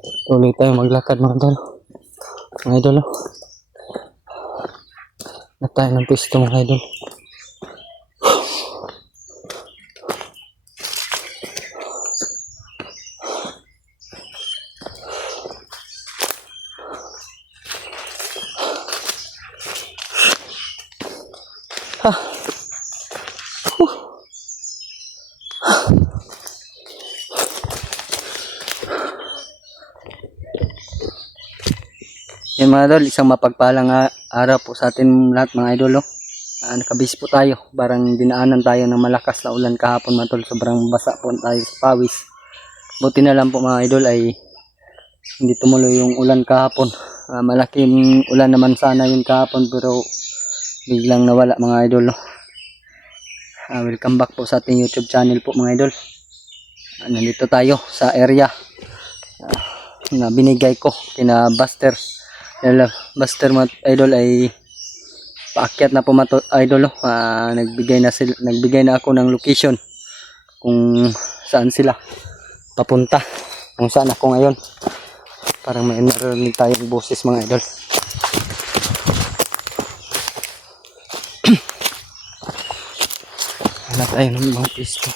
Tuloy tayo maglakad mga idol. Mga idol, oh. Na tayo ng pwesto mga idol. Ha. Yan mga idol, isang mapagpalang araw po sa atin lahat mga idol. Oh. Nakabis po tayo. Parang dinaanan tayo ng malakas na ulan kahapon mga idol. Sobrang basa po tayo sa pawis. Buti na lang po mga idol ay hindi tumuloy yung ulan kahapon. Malaking ulan naman sana yun kahapon pero biglang nawala mga idol. Oh. Welcome back po sa ating YouTube channel po mga idol. Nandito tayo sa area na binigay ko kina Buster. Buster mga idol ay paakyat na po mga idol. Nagbigay na ako ng location kung saan sila papunta, kung saan ako ngayon. Parang may narinig tayong boses mga idol. Hanap tayo ng mga pisto.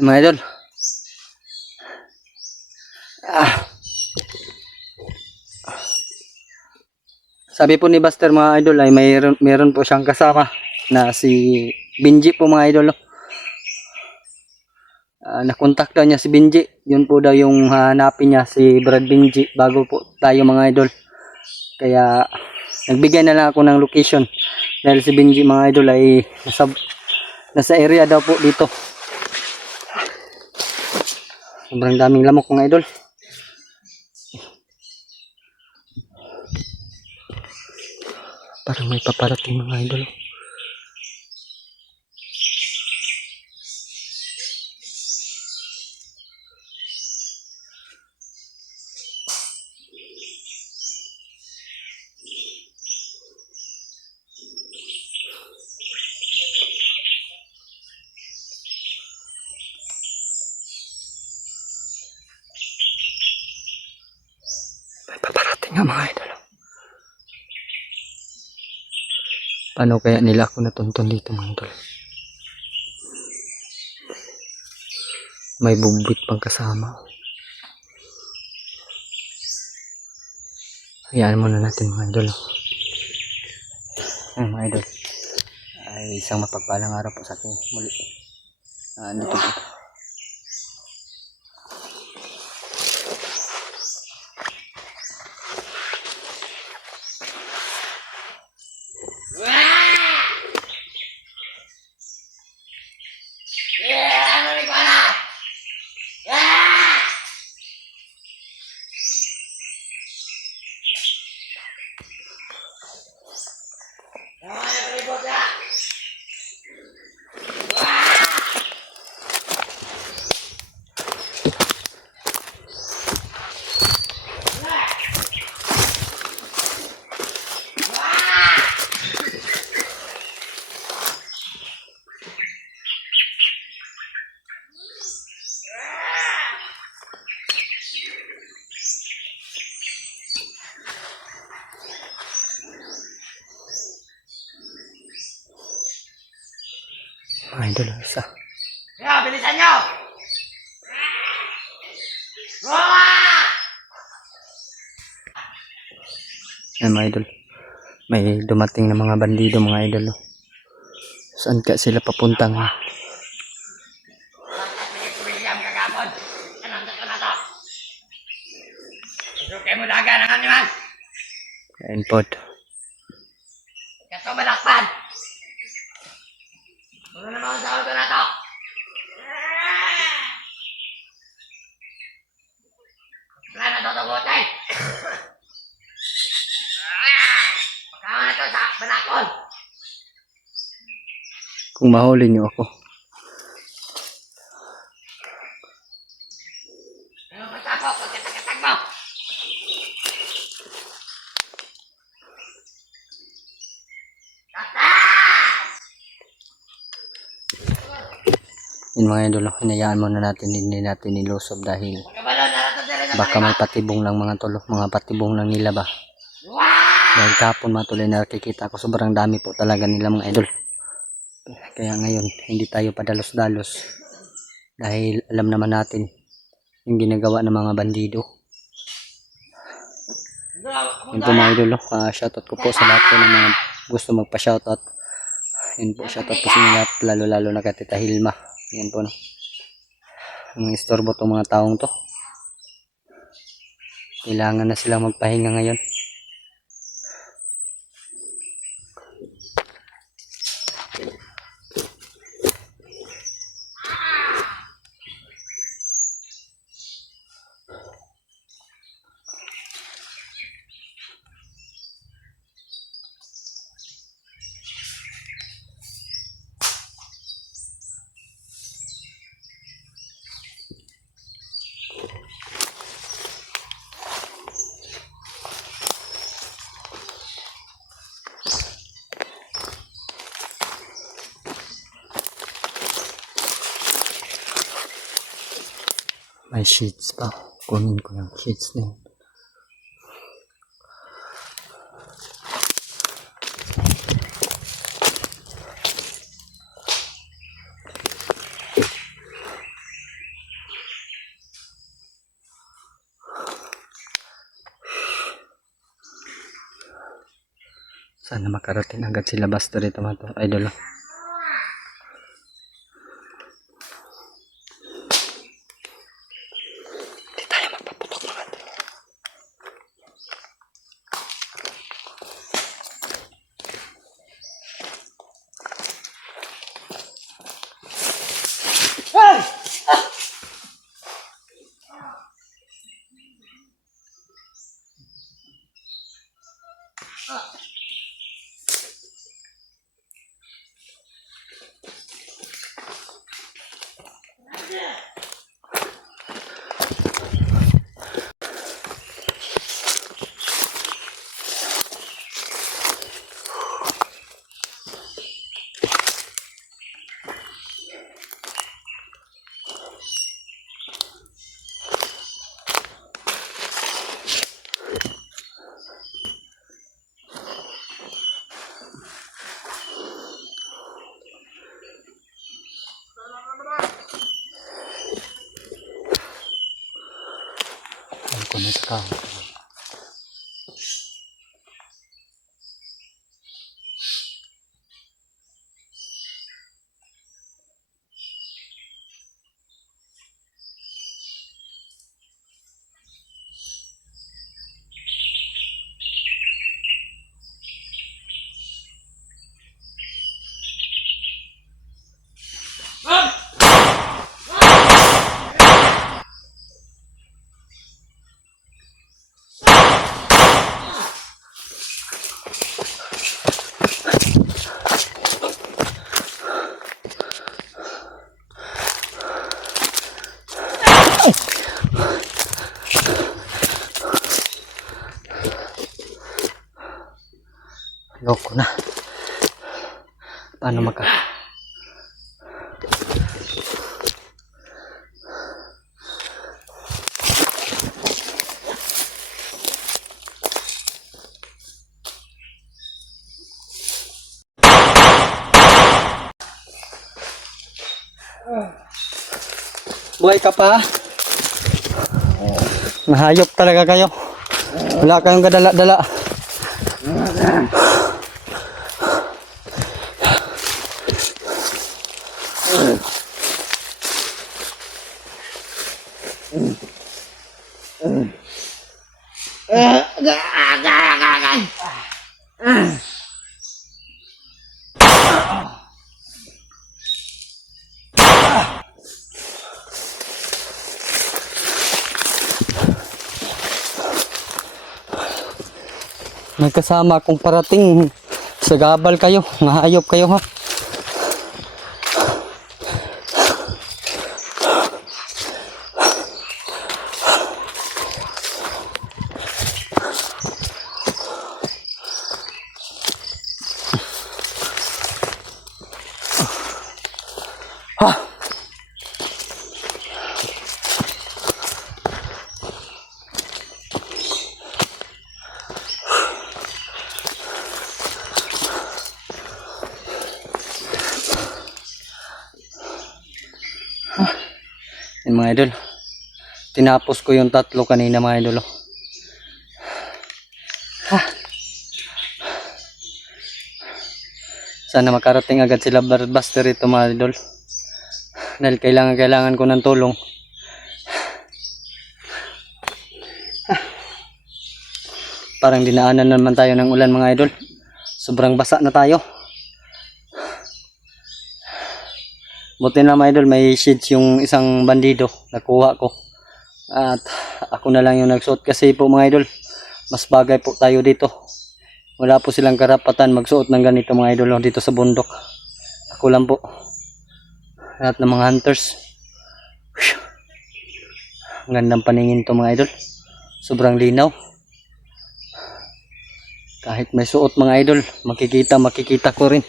Mga idol. Sabi po ni Buster mga idol ay mayroon po siyang kasama na si Benji po mga idol. Nakontakta niya si Benji. Yun po daw yung hanapin niya, si Brad Benji, bago po tayo mga idol. Kaya nagbigay na lang ako ng location dahil si Benji mga idol ay nasa area daw po dito. Sobrang daming lamok mga idol. Parang may paparating mga idol. May paparating nga mga idol. Paano kaya nila ako natuntun dito mga idol? May bubwit pang kasama. Hayaan muna natin mga idol. Mga idol. Ay isang mapagpalang araw po sa atin muli. Dito. Mga idol, isa. Ya, bilisan nyo! Ayan mga idol. May dumating na mga bandido mga idol. Saan ka sila papuntang? William kagapon. Anong dito na to? Isukay mo daga ng animal. Ayan po. Kato balakpan. Ano naman ang tawag na to? Wala na to tagotay. Pagkawa na to sa balakon. Kung mahuli nyo ako. ako pagkatag mo. Yun mga idol, hinayaan muna natin, hindi natin nilusob dahil Pagkabalo na nato dire sa baka may patibong lang mga tolo, mga patibong lang nila ba. Dahil kapon matuloy na nakikita ko sobrang dami po talaga nila mga idol. Kaya ngayon hindi tayo padalos-dalos dahil alam naman natin yung ginagawa ng mga bandido. Yun po mga idol, shoutout ko po sa lahat po ng mga gusto magpa-shoutout. Yun po, shoutout po sa inyo lahat, lalo na kay Tita Hilma. Yan po, no. Ang istorbo tong mga taong to. Kailangan na silang magpahinga ngayon. May sheets pa. Kunin ko yung sheets na yun. Sana makarating agad sila basta rito mga to, idol. Hindi tayo magpaputok mga to. Alam ko na sa kahon. Loko na. Paano maka... Buhay ka pa? Mahayop talaga kayo. Wala kayong kadala-dala. May kasama akong parating. Sa gabal kayo. Mahayop kayo ha. Yan mga idol. Tinapos ko yung 3 kanina mga idol. Sana makarating agad sila Buster ito mga idol. Dahil kailangan ko ng tulong. Parang dinaanan naman tayo ng ulan mga idol. Sobrang basa na tayo. Buti na mga idol, may shades yung isang bandido. Nakuha ko. At ako na lang yung nagsuot. Kasi po mga idol, mas bagay po tayo dito. Wala po silang karapatan magsuot ng ganito mga idol dito sa bundok. Ako lang po. Lahat ng mga hunters. Ang gandang paningin to mga idol. Sobrang linaw. Kahit may suot mga idol, makikita ko rin.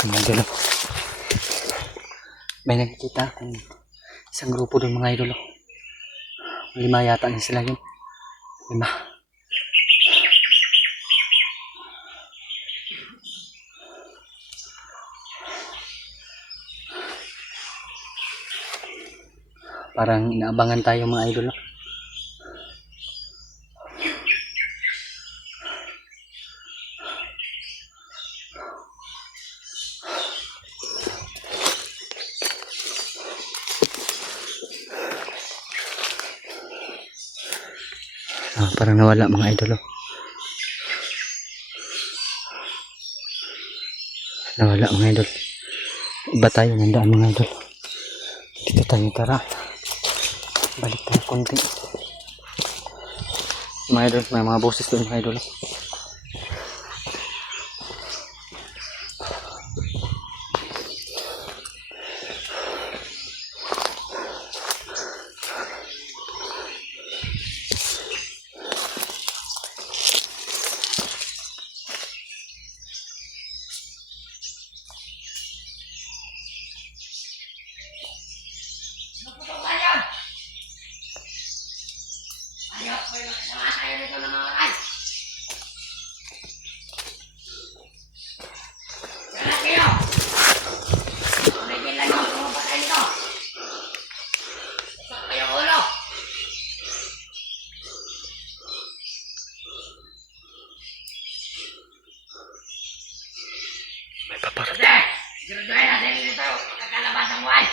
Mga idol, may nakikita akong isang grupo doon mga idol. 5 yata na sila yun. 5. Parang inaabangan tayo mga idol. Parang nawala mga idol. Nawala mga idol. Iba tayo ng daan mga idol. Dito tayo tara. Balik tayo konti. Mga idol, may mga boses doon mga idol. Ayok ko yung samasayo nito ng mga oray. Kaya kayo. Tumigil lang yung pumapatay nito. Isak pa yung ulo. May paparat. Kasi, sinuduhin natin nito. Kakalabas ang buhay.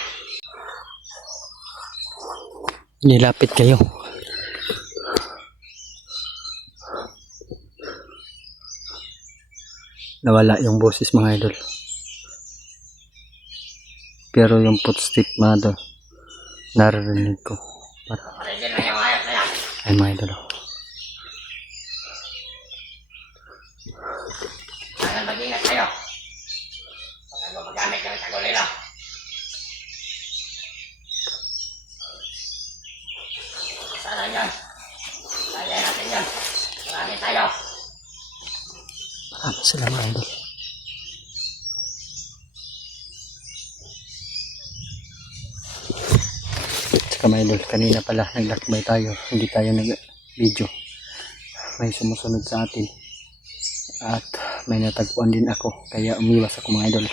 Nilapit kayo. Nawala yung boses mga idol. Pero yung footstep mga idol, naririnig ko. Tumigil lang yung ayok nila. Ay mga idol. Kaya mag-ingat kayo. Baka gumagamit kami sa gulilo. Sana yun. Kaya natin yun. Marami tayo. Marami sila mga idol. Tsaka mga idol, kanina pala naglakbay tayo. Hindi tayo nag-video. May sumusunod sa atin. At may natagpuan din ako. Kaya umiwas ako mga idol.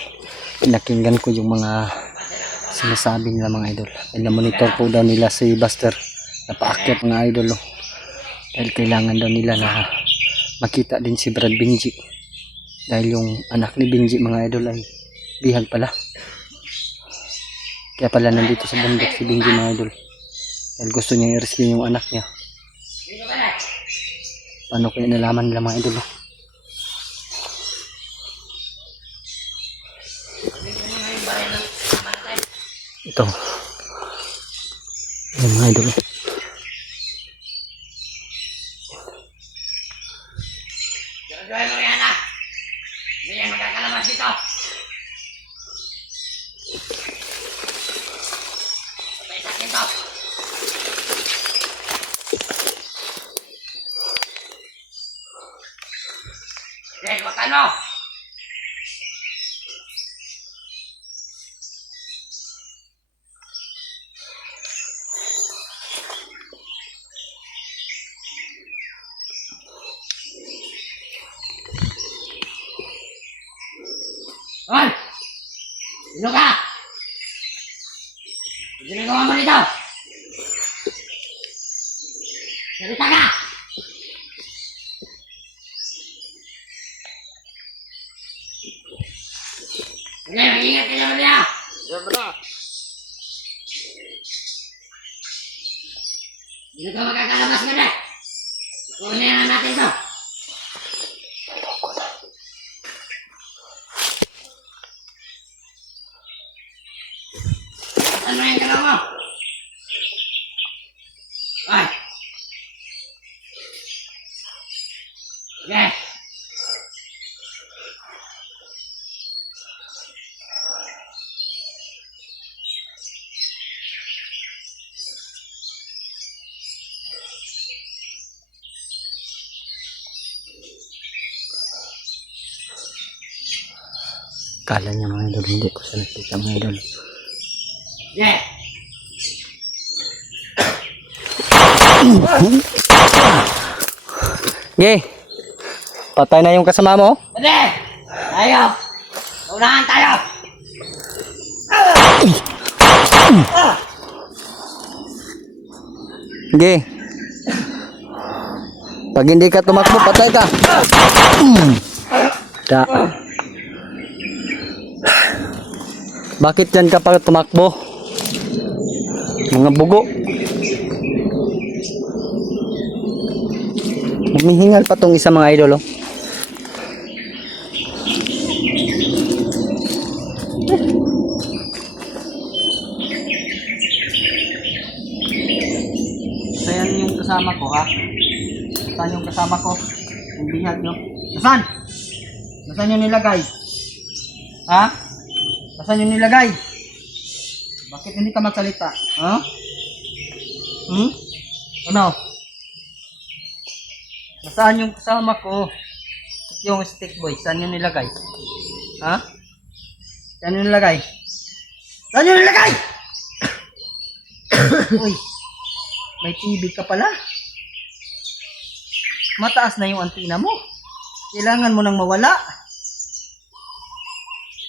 Pinakinggan ko yung mga sinasabi nila mga idol. Pina-monitor po daw nila si Buster. Napaakyat mga idol. Dahil kailangan daw nila na makita din si Brad Benji. Dahil yung anak ni Benji mga idol ay bihag pala. Kaya pala nandito sa bundok si Benji mga idol. Dahil gusto niya i-rescue yung anak niya. Paano kaya nalaman nila mga idol? Ito. Ayan mga idol. Joy mo yan ah. Hindi yan magkakalabas dito. Patay sa akin to. Yes, makano? Hoy! Sino ka? Ano ginagawa mo dito? Salita ka! Sige, mag-ingat ka naman niya! Hindi ka magkakalabas ka na! Kunin na natin ito! Ano yung galaw mo? Ay! Sige! Kala niya mga idol, hindi ko siya nakita mga idol. Sige! Ge, patay na yung kasama mo? Pwede! Tayo! Unahan tayo! Ge, pag hindi ka tumakbo, patay ka. Da. Bakit yan ka pa tumakbo? Mga bugo. Humihingal pa tong isa mga idol, oh. Ayan yung kasama ko, ha? Saan yung kasama ko? Yung bihag nyo. Nasaan? Nasaan yung nilagay? Ha? Nasaan yung nilagay? Bakit hindi ka magsalita? Ha? Hmm? Ano? Nasaan yung kasama ko? Yung stick boy, saan yung nilagay? Ha? Saan yung nilagay? Saan yung nilagay? Uy, may TV ka pala. Mataas na yung antina mo. Kailangan mo nang mawala.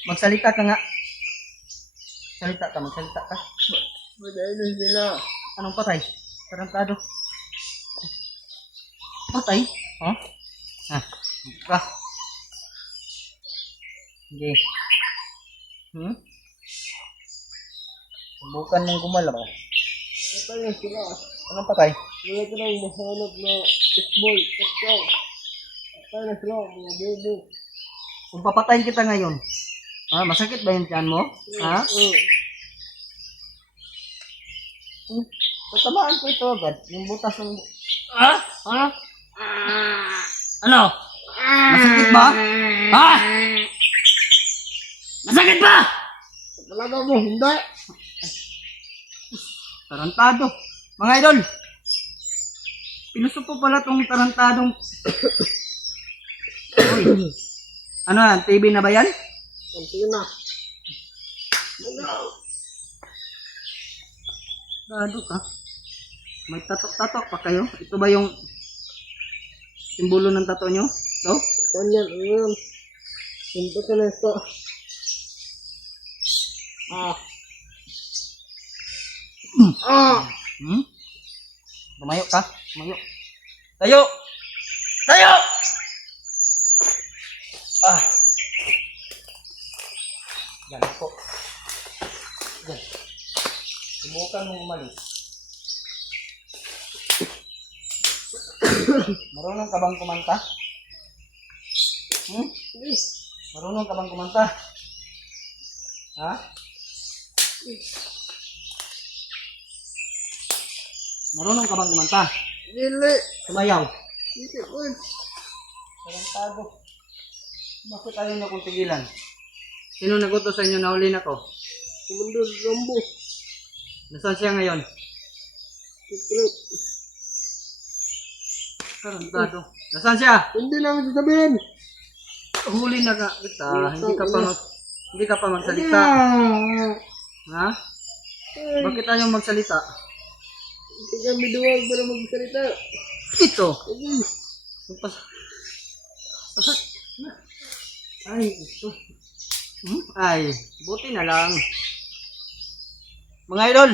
Magsalita ka nga. Magsalita ka. Patay na sila. Anong patay? Tarantado. Patay? Ha? Ha? Ka. Sige. Subukan mong gumalaw. Patay na sila. Anong patay? Wala ka nang mahanap na football. Patay na sila. Mga bebe. Kung papatayin kita ngayon, masakit ba yung tiyan mo? Ha? Tatamaan ko ito agad. Yung butas ng... Ha? Ha? Ano? Masakit ba? Ha? Masakit ba? Talaga mo, hindi. Tarantado. Mga idol, pinuso po pala tong tarantadong... Uy. Ano yan? TV na ba yan? TV na. Tarantado ka. May tatok-tatok pa kayo. Ito ba yung simbolo ng tato nyo? Ito? Yan. Ito ka na ito. Tumayo ka. Tumayo. Tayo! Tayo! Yan po. Yan. Subukan mong umalis. Marunong ka bang kumanta? Marunong ka bang kumanta? Ha? Marunong ka bang kumanta? Dili. Sumayaw. Dili po. Tarantado. Bakit ayaw na kong tigilan? Sino nagutos sa inyo na huli na ko? Commander Rambo. Nasaan siya ngayon? Secret. Tarantado. Nasaan siya? Hindi namin sasabihin. Huli na ka kita. Hindi ka pa magsalita. Ha? Bakit ayaw magsalita? Hindi kami duwag para magsalita. Ito. Okay. Ay, ito. Ay, buti na lang. Mga idol,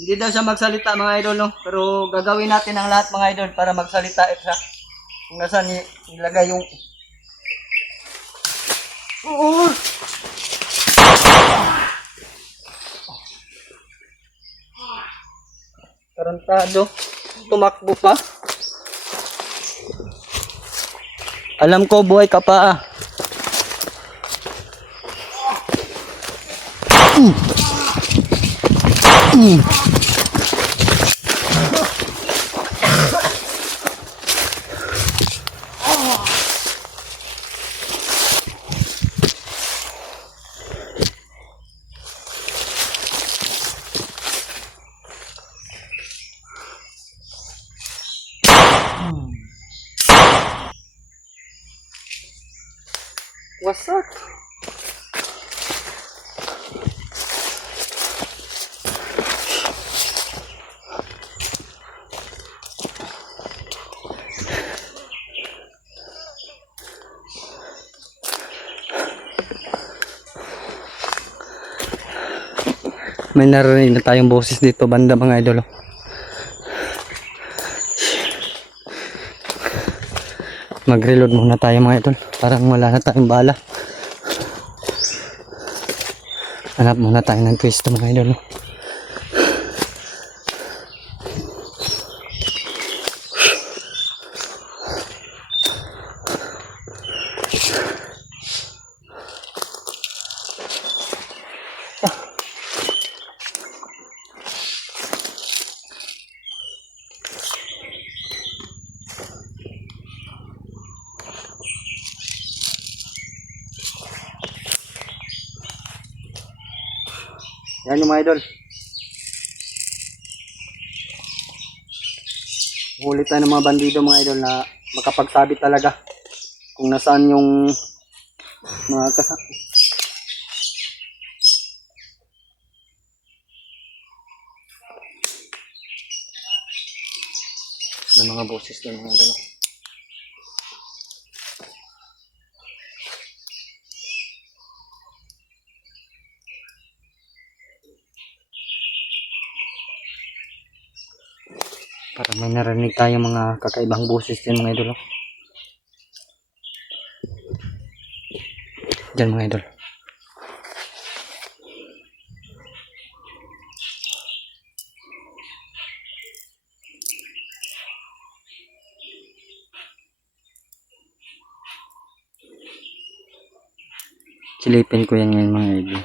hindi daw siya magsalita mga idol, no? Pero gagawin natin ang lahat mga idol para magsalita siya. Kung nasaan nilagay yung... Oo! Tarantado. Tumakbo pa. Alam ko buhay ka pa ah. Wasak. May narinig na tayong boses dito banda mga idol. Mag-reload muna tayo mga idol. Parang wala na tayong bala. Hanap muna tayo ng twist mga idol. Yan yung mga idol. Huli tayo ng mga bandido mga idol na makapagsabi talaga kung nasaan yung mga kasama. Ng mga boses doon mga idol. Para may narinig tayo mga kakaibang boses din mga idol. Diyan mga idol. Silipin ko yan ngayon mga idol.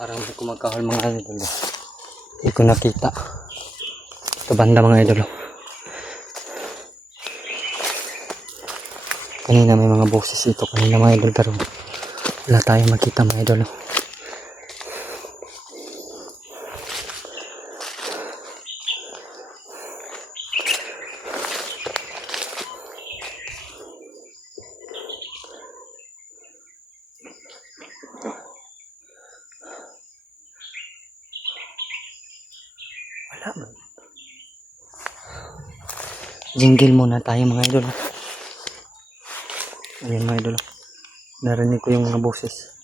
Parang hindi ko magkahol mga idol. Hindi ko nakita. Sa banda mga idol. Kanina may mga boses dito kanina mga idol, pero wala tayong makita mga idol. Wala man. Jingle muna tayo mga idol. Ayan mga idol. Narinig ko yung mga boses.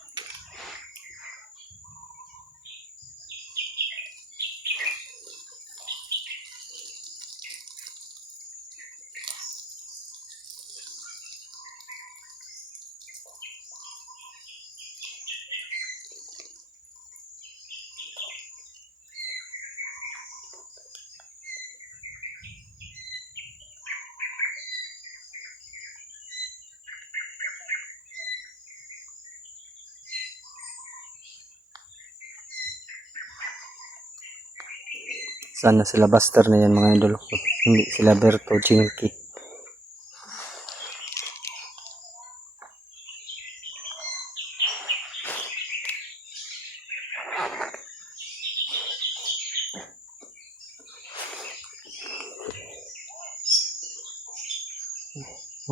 Sana sila Buster na yan mga idol. Hindi sila Berto Chinky.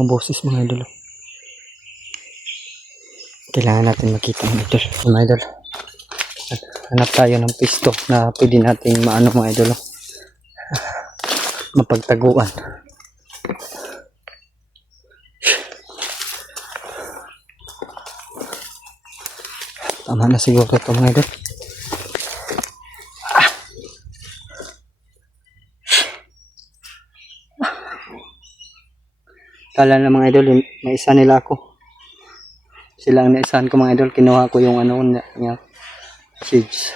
Mga boses mga idol. Kailangan natin makita mga idol. Mga idol. Hanap tayo ng pisto na pwede nating maano mga idol. Mapagtaguan. Tama na siguro ito mga idol. Kala na mga idol, naisa nila ako. Sila ang naisahan ko mga idol. Kinuha ko yung ano niya. Seeds.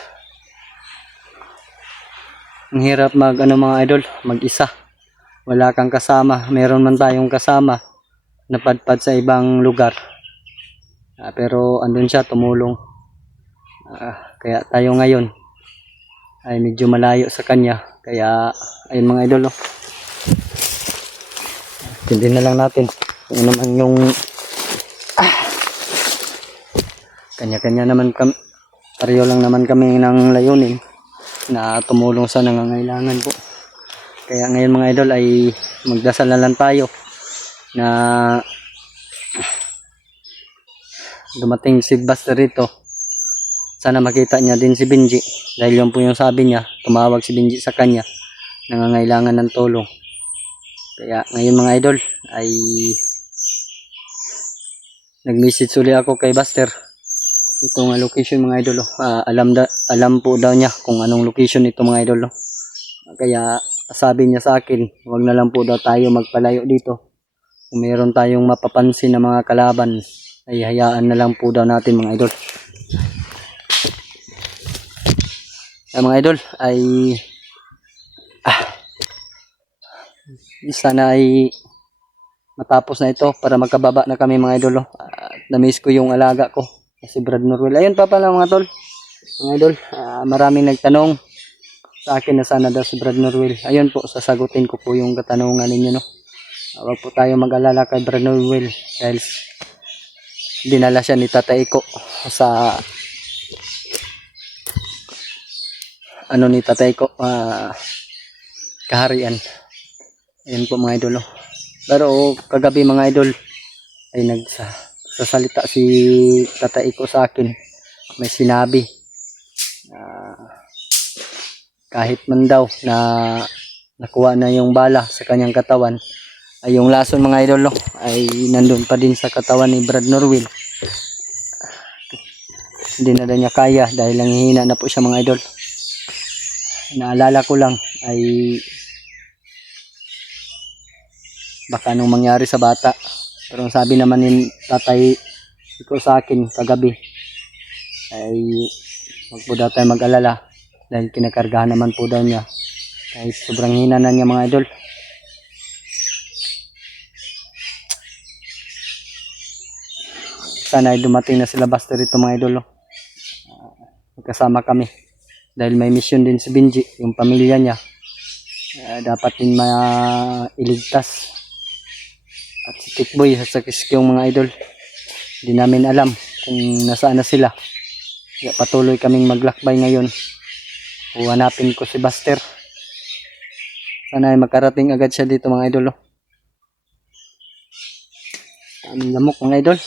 Ang hirap mag ano mga idol, mag-isa. Wala kang kasama. Meron man tayong kasama. Napadpad sa ibang lugar. Pero andun siya, tumulong. Kaya tayo ngayon ay medyo malayo sa kanya. Kaya ayun mga idol. Hindi na lang natin. Ano naman yung kanya-kanya naman kami. Pareho lang naman kami ng layunin na tumulong sa nangangailangan po. Kaya ngayon mga idol ay magdasal na lang tayo na dumating si Buster rito. Sana makita niya din si Benji. Dahil yun po yung sabi niya, tumawag si Benji sa kanya, nangangailangan ng tulong. Kaya ngayon mga idol ay nag-message uli ako kay Buster. Ito nga location mga idol. Alam po daw niya kung anong location ito mga idol. Kaya sabi niya sa akin, wag na lang po daw tayo magpalayo dito. Kung meron tayong mapapansin na mga kalaban, ay hayaan na lang po daw natin mga idol. Mga idol ay sana ay matapos na ito para magkababa na kami mga idol. Na-miss ko yung alaga ko, si Brad Norwell. Ayun pa pala mga tol, mga idol, maraming nagtanong sa akin na sana daw si Brad Norwell. Ayun po, sasagutin ko po yung katanungan ninyo, no. Huwag po tayo mag-alala kay Brad Norwell dahil dinala siya ni Tata Iko sa ano ni Tata Iko, kaharian. Ayun po mga idol. Pero kagabi mga idol ay nagsasalita si Tata Iko sa akin. May sinabi kahit man daw na nakuha na yung bala sa kanyang katawan, ay yung lason mga idol ay nandun pa din sa katawan ni Brad Norwell. Hindi na niya kaya dahil nanghihina na po siya mga idol. Naalala ko lang ay baka anong mangyari sa bata. Pero ang sabi naman ni Tatay Iko sa akin kagabi ay wag po daw tayo mag-alala dahil kinakargahan naman po daw niya kahit sobrang hina na niya mga idol. Sana ay dumating na sila Buster ito mga idol. Magkasama kami dahil may mission din si Benji, yung pamilya niya. dapat din mailigtas. At si Tikboy at sa Kiskiyong mga idol, hindi namin alam kung nasaan na sila. Kaya patuloy kaming maglakbay ngayon. Hanapin ko si Buster. Sana ay makarating agad siya dito mga idol. Aming lamok mga idol.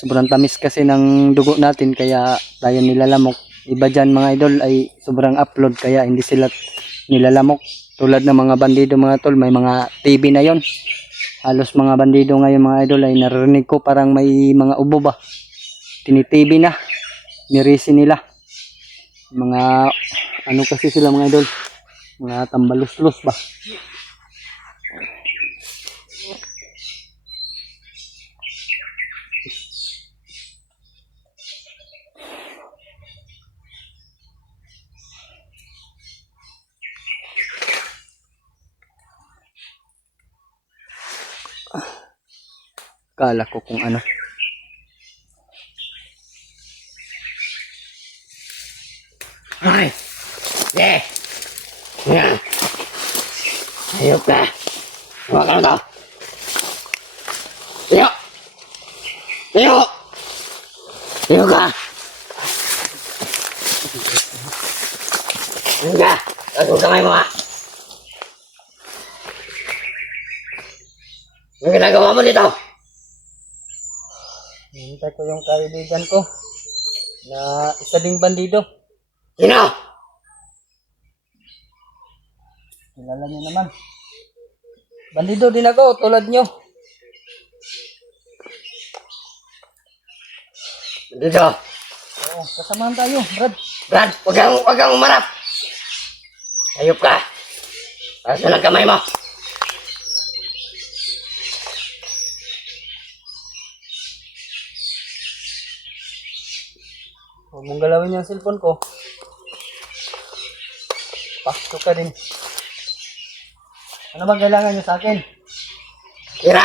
Sobrang tamis kasi ng dugo natin kaya tayo nilalamok. Iba dyan mga idol ay sobrang upload kaya hindi sila nilalamok. Tulad ng mga bandido mga tol, may mga TV na yon. Halos mga bandido ngayon mga idol ay narinig ko parang may mga ubo ba. Tinitv na. Nirisi nila. Mga ano kasi sila mga idol. Mga tambaluslos ba. Kala ko kung ano. Ay! Yeah! Yeah! Ayop ka! Huwag ka na to! Tayo! Tayo! Tayo ka! Ano ka? Tayo kamay mo ha! Ano ginagawa mo dito? Hintay ko yung kaibigan ko na isa ding bandido. Sino? Kilala niyo naman. Bandido din ako, tulad nyo. Dito! Oo, kasamahan tayo, Brad. Brad, huwag kang umarap! Ayop ka! Taas na lang kamay mo! Huwag mong galawin yung cellphone ko. Pakto ka din. Ano bang kailangan nyo sa akin? Tira!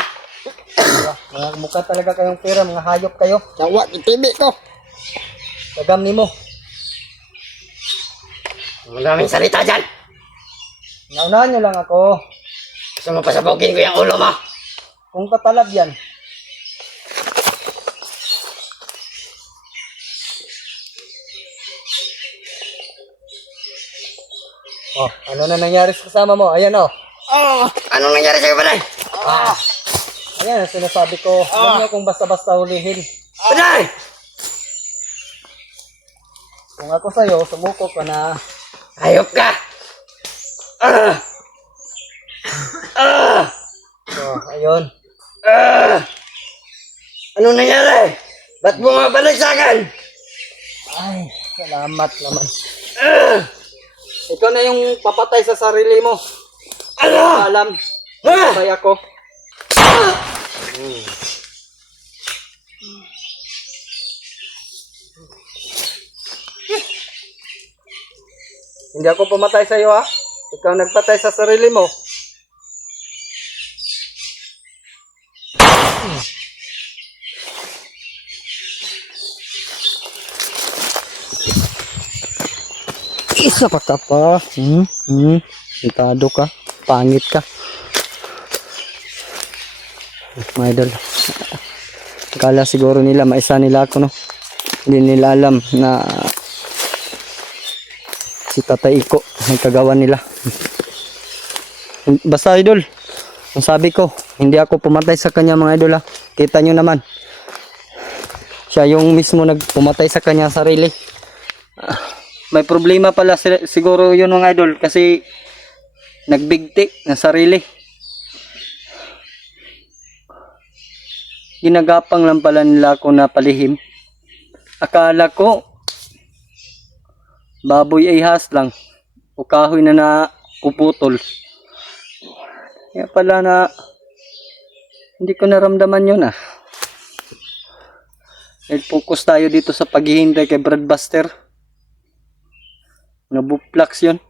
Mga mukha talaga kayong pera, mga hayop kayo. Sawa, itibig ko! Tagam ni mo. Maraming salita dyan! Naunahan nyo lang ako. Gusto mo pasabugin ko yung ulo mo? Kung katalab yan. Oh, ano na nangyari sa kasama mo? Ayan oh. Oh! Anong nangyari sa'yo, Panay? Ayan ang sinasabi ko. Huwag nyo kung basta-basta hulihin. Panay! Kung ako sa'yo, sumuko ka na. Ayop ka! Ah! Ah! Oh, ayun. Ah! Anong nangyari? Ba't bumabalik sa akin? Ay, salamat naman. Ah! Ikaw na yung papatay sa sarili mo. Ano? Alam. Ah! Sabay ako. Hindi ako pumatay sa iyo ha. Ikaw nagpatay sa sarili mo. Isa pa ka pa. Sitado ka. Pangit ka. Mga idol. Akala siguro nila maisa nila ako no. Hindi nila alam na si Tatay Iko ang kagawa nila. Basta idol, ang sabi ko, hindi ako pumatay sa kanya mga idol ha. Kita nyo naman. Siya yung mismo nagpumatay sa kanya sarili. May problema pala siguro yun mga idol kasi nagbigti ng sarili. Ginagapang lang pala nila ako na palihim. Akala ko baboy ay has lang o kahoy na uputol. Kaya pala na hindi ko naramdaman yun ah. Focus tayo dito sa paghihintay kay Brad Buster. Nabuplax yun.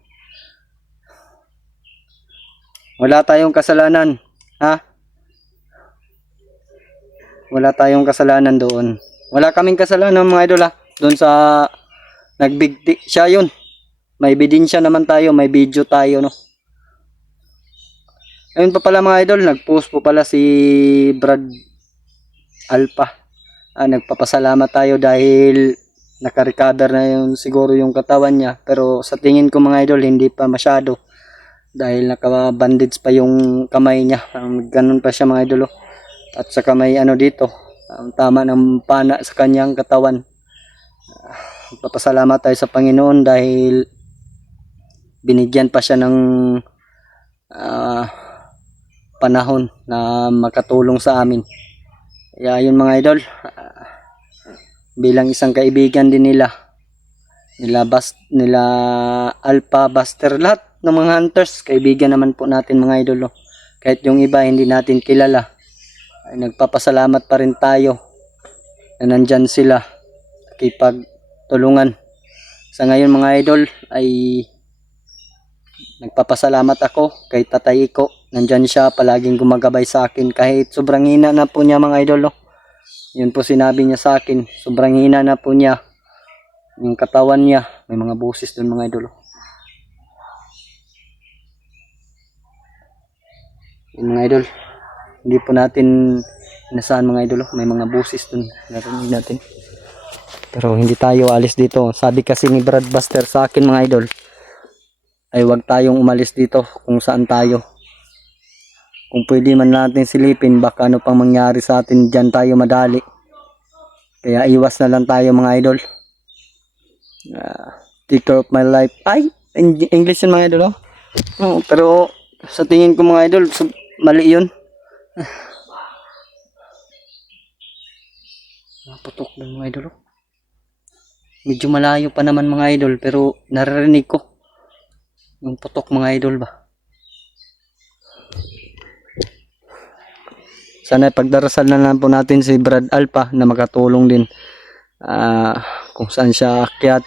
Wala tayong kasalanan. Ha? Wala tayong kasalanan doon. Wala kaming kasalanan mga idol ha. Doon sa nagbigti. Siya yun. May ebidensya naman tayo. May video tayo no. Ayun pa pala mga idol, nag-post po pala si Brad Alpha. Nagpapasalamat tayo dahil naka-recover na yung siguro yung katawan niya, pero sa tingin ko mga idol hindi pa masyado dahil naka-bandage pa yung kamay niya. Ganun pa siya mga idol. At saka may ano dito, tama ng pana sa kanyang katawan. Papasalamat tayo sa Panginoon dahil binigyan pa siya ng panahon na makatulong sa amin. Kaya yun mga idol, bilang isang kaibigan din nila Alpha, Buster, lahat ng mga hunters, kaibigan naman po natin mga idol. Kahit yung iba hindi natin kilala, ay nagpapasalamat pa rin tayo na nandyan sila nakipagtulungan. Sa ngayon mga idol ay nagpapasalamat ako kay Tatay Iko. Nandyan siya, palaging gumagabay sa akin kahit sobrang hina na po niya mga idol. Yun po sinabi niya sa akin, sobrang hina na po niya yung katawan niya. May mga busis dun mga idol. Yun mga idol, hindi po natin inasahan mga idol, may mga busis dun, narinig natin. Pero hindi tayo alis dito. Sabi kasi ni Brad Buster sa akin mga idol, ay wag tayong umalis dito kung saan tayo. Kung pwede man natin silipin, baka ano pang mangyari sa atin, dyan tayo madali. Kaya iwas na lang tayo mga idol. Take care of my life. Ay, English yun mga idol. Pero sa tingin ko mga idol, mali yun. Naputok ng mga idol. Medyo malayo pa naman mga idol, pero naririnig ko yung putok mga idol ba. Sana pagdarasal na lang po natin si Brad Alpha na makatulong din kung saan siya akyat.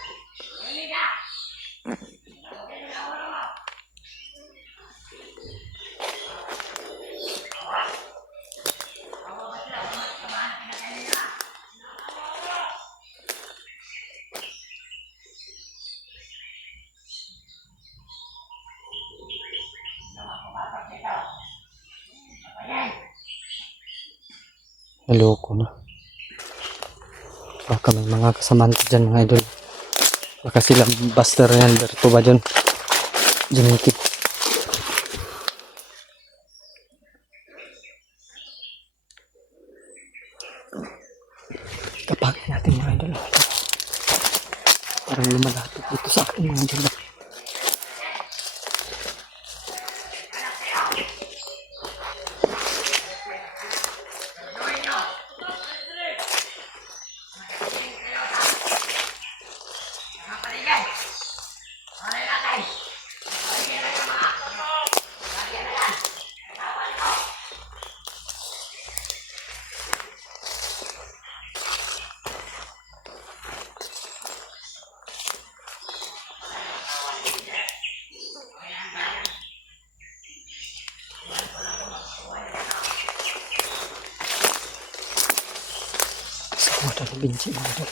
Naloko na. Baka may mga kasamaan ko dyan mga idol. Baka sila Buster yan. Berto ba dyan? Jimikit. Kapagin natin mga idol. Parang lumalapit dito sa akin mga idol. Ada benci mga idol.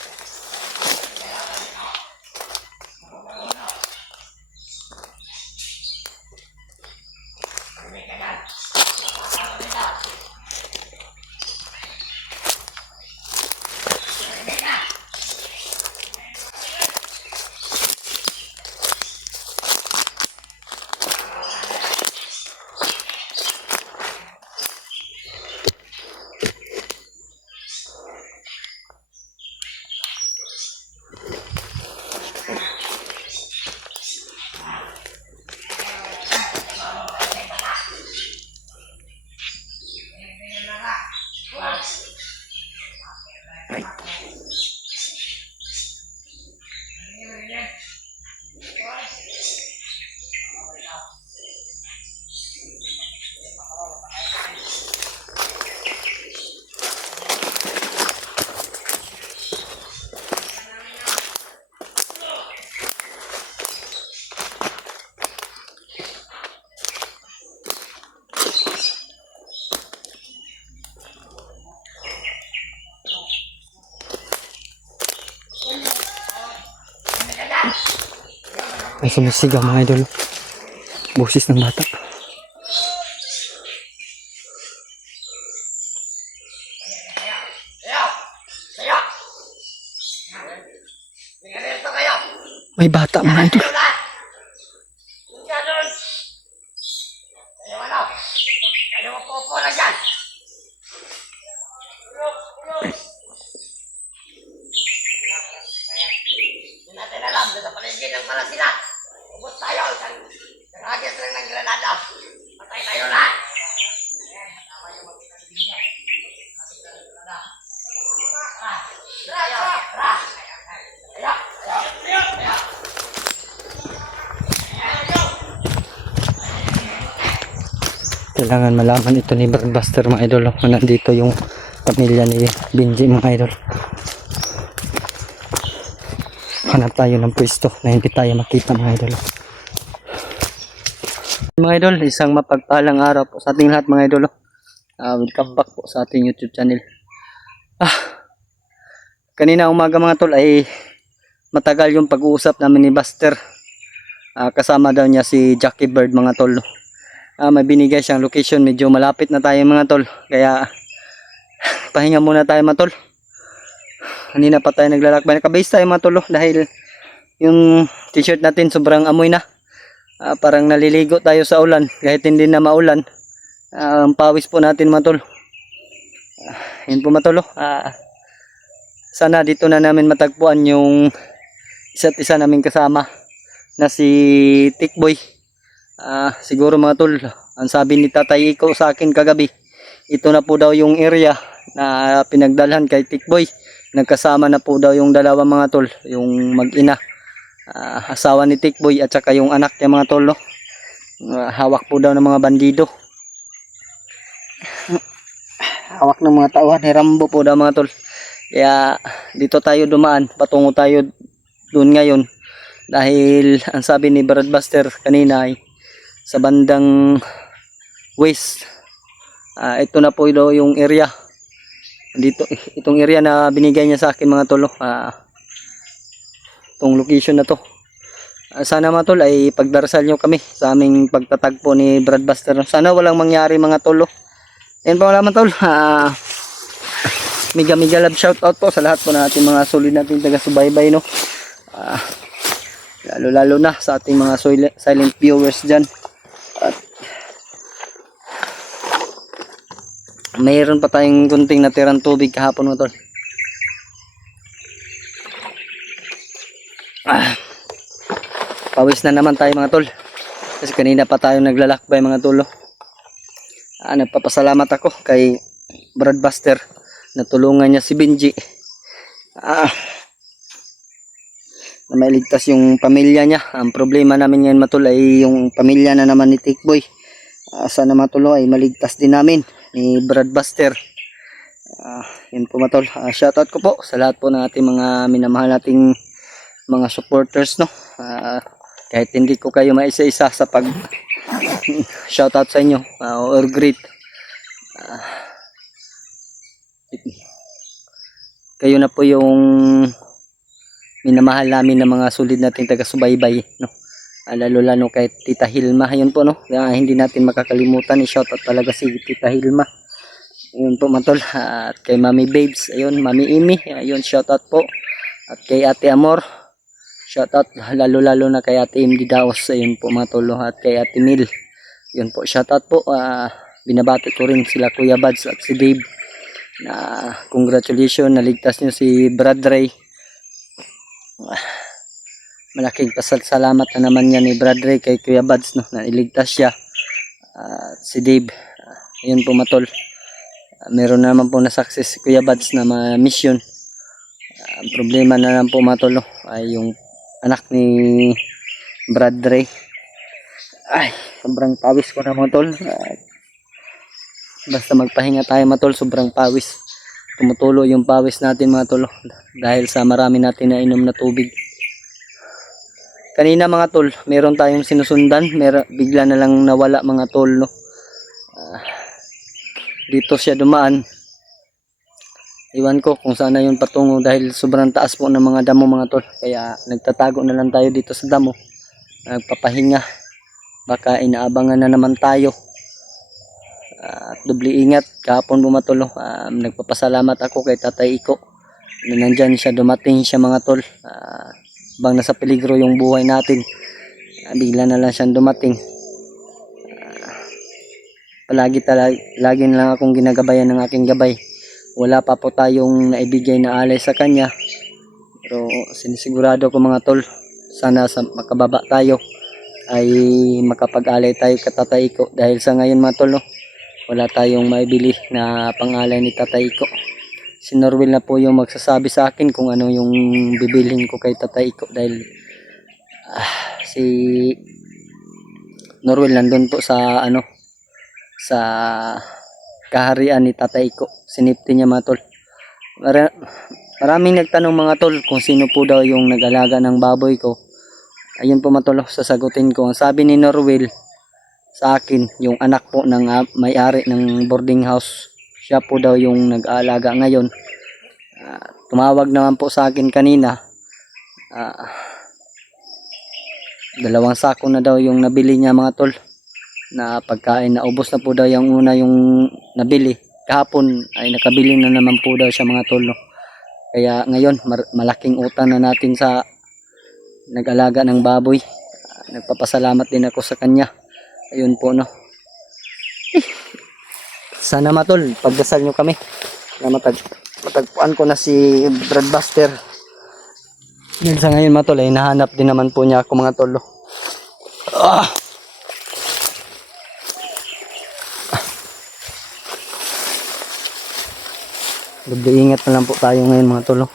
May sumisigaw mga idol. Boses ng bata. May bata mga idol. Ayaw na! Diyan doon! Ayaw ano? Ayaw po na dyan! Hindi natin alam, nasa paligid lang pala sila. Ubus tayo, isang agis lang ng granada. Patay tayo lahat. Kailangan malaman ito ni Blockbuster mga idol. Nandito yung pamilya ni Benji mga idol. Hanap tayo ng pwesto na hindi tayo makita mga idol. Mga idol, isang mapagpalang araw po sa ating lahat mga idol. Welcome back po sa ating YouTube channel. Kanina umaga mga tol ay matagal yung pag-uusap namin ni Buster. Kasama daw niya si Jackie Bird mga tol. May binigay siyang location, medyo malapit na tayo mga tol, kaya pahinga muna tayo mga tol. Kanina pa tayo naglalakbay, nakabase tayo mga tol dahil yung t-shirt natin sobrang amoy na. Parang naliligo tayo sa ulan kahit hindi na maulan. Ang pawis po natin mga tol. Yun po mga tol. Sana dito na namin matagpuan yung isa't isa namin kasama na si Tikboy. Siguro mga tol, ang sabi ni Tatay Iko sa akin kagabi, ito na po daw yung area na pinagdalhan kay Tikboy. Nagkasama na po daw yung dalawa mga tol, yung mag-ina, asawa ni Tikboy at saka yung anak niya mga tol, no? Hawak po daw ng mga bandido. Hawak ng mga tauhan ni Rambo po daw mga tol. Kaya dito tayo dumaan, patungo tayo doon ngayon. Dahil ang sabi ni Blockbuster kanina ay sa bandang west, ito na po daw yung area dito, itong area na binigay niya sa akin mga tol, itong location na to. Sana mga tol ay pagdarasal nyo kami sa aming pagtatagpo ni Blockbuster. Sana walang mangyari mga tol. Yan po mga tol. Mega love shout out po sa lahat po natin mga solid natin taga-subaybay, no. Lalo na sa ating mga silent viewers dyan. At mayroon pa tayong kunting natirang tubig kahapon mga tol. Pawis na naman tayo mga tol. Kasi kanina pa tayo naglalakbay mga tol. Nagpapasalamat ako kay Blockbuster na tulungan niya si Benji. Na mailigtas yung pamilya niya. Ang problema namin ngayon matol ay yung pamilya na naman ni Tikboy. Sana matulo ay maligtas din namin ni Blockbuster. Yun po matol. Shoutout ko po sa lahat po ng ating mga minamahal nating mga supporters, no. Kahit hindi ko kayo maisa-isa sa pag shoutout sa inyo or greet, kayo na po yung minamahal namin ng mga solid nating taga-subaybay, no. Lalo kay Tita Hilma, yun po, no. Hindi natin makakalimutan i-shoutout talaga si Tita Hilma. Yun po matol. At kay Mami Babes, ayun, Mami Imi, ayun, shoutout po. At kay Ate Amor, shoutout lalo na kay Ate Imdi Daos, ayun po matol. At kay Ate Mil, yun po, shoutout po. Binabati ko rin sila Kuya Bads at si Dave na congratulations, naligtas nyo si Brad Ray. Malaking pasalamat na naman yan ni Brad Ray kay Kuya Bads, no, na iligtas siya. Si Dave, ayun po matol. Meron na naman po na success si Kuya Bads na mission. Ang problema na lang po matol, no, ay yung anak ni Brad Ray. Ay, sobrang pawis ko na matol. Basta magpahinga tayo matol, sobrang pawis. Tumutulo yung pawis natin mga tol dahil sa marami natin na inom na tubig. Kanina mga tol, meron tayong sinusundan, bigla na lang nawala mga tol, no. Dito siya dumaan. Iwan ko kung saan na yun patungo dahil sobrang taas po ng mga damo mga tol. Kaya nagtatago na lang tayo dito sa damo. Nagpapahinga. Baka inaabangan na naman tayo. At dubli ingat. Kahapon bumatol. Nagpapasalamat ako kay Tatay Iko na nandyan siya, dumating siya mga tol. bang nasa peligro yung buhay natin. Bigla na lang siyang dumating. Lagi na lang akong ginagabayan ng aking gabay. Wala pa po tayong naibigay na alay sa kanya. Pero sinisigurado ko mga tol, sana sa makababa tayo ay makapag-alay tayo kay Tatay Iko. Dahil sa ngayon mga tol, no, wala tayong maibili na pangalay ni Tatay Iko. Si Norwell na po yung magsasabi sa akin kung ano yung bibilhin ko kay Tatay Iko. Dahil si Norwell nandun po sa sa kaharian ni Tatay Iko. Sinipti niya mga tol. Maraming nagtanong mga tol kung sino po daw yung nag-alaga ng baboy ko. Ayun po mga tol, sasagutin ko. Ang sabi ni Norwell sa akin, yung anak po ng may-ari ng boarding house, siya po daw yung nag-aalaga ngayon. Tumawag naman po sa akin kanina. 2 sako na daw yung nabili niya mga tol na pagkain. Naubos na po daw yung una yung nabili. Kahapon ay nakabili na naman po daw siya mga tol, no? Kaya ngayon malaking utang na natin sa nag-alaga ng baboy. Nagpapasalamat din ako sa kanya. Ayun po, no. Sana matol, pagdasal nyo kami na matagpuan ko na si Brad Buster. Dahil sa ngayon matol ay nahanap din naman po niya ako mga tol, no. Doble ingat na lang po tayo ngayon mga tol, no.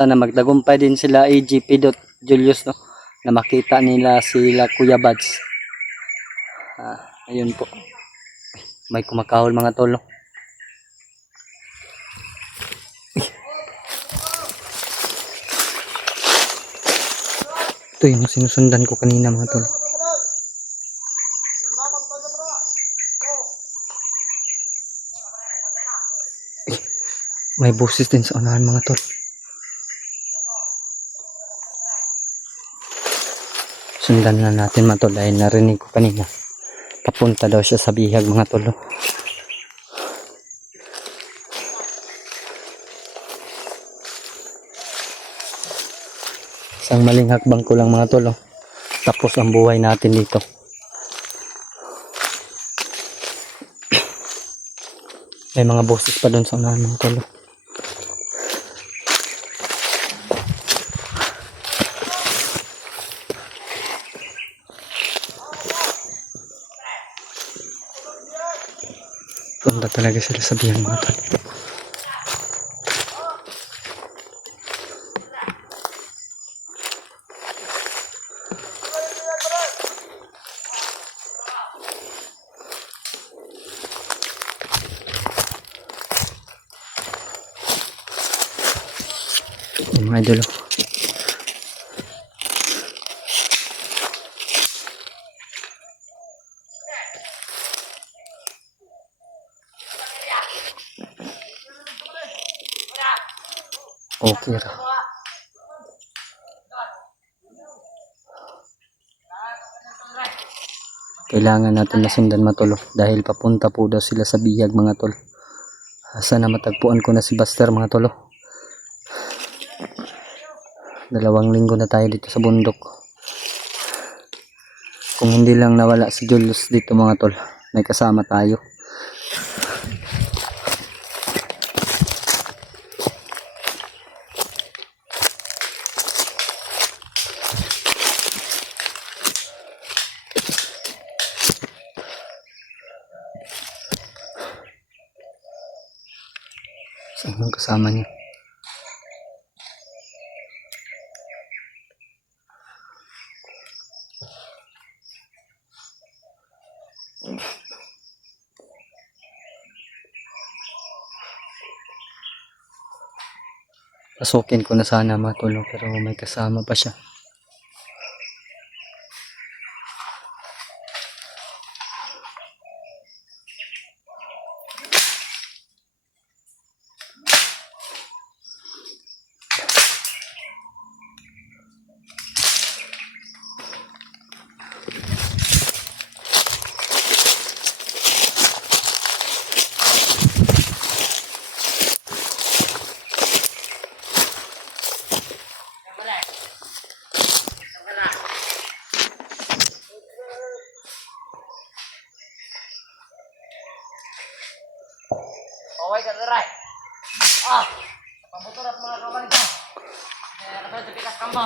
Sana magtagumpay din sila AGP Julius, no, na makita nila sila Kuya Bads. Ayun po. May kumakahol mga tol, no. Ito yung sinusundan ko kanina mga tol. May boses din sa unahan mga tol. Sundan na natin mga tol dahil narinig ko kanina. Papunta daw siya sa bihag mga tol. Isang maling hakbang ko lang mga tol. Tapos ang buhay natin dito. May mga boses pa doon sa unahan mga tol. Punta talaga sila sa bihag mga tol. Mga idol. Okay ra. Kailangan natin masundan matol dahil papunta po daw sila sa bihag mga tol. Sana matagpuan ko na si Buster mga tol. 2 linggo na tayo dito sa bundok. Kung hindi lang nawala si Julius dito mga tol, may kasama tayo. Saan ang kasama niya? Pasukin ko na sana mga tol, pero may kasama pa siya. Paway ka diray. Ah, pamotor at mga kawan ko. Katulad sa pikas kambo.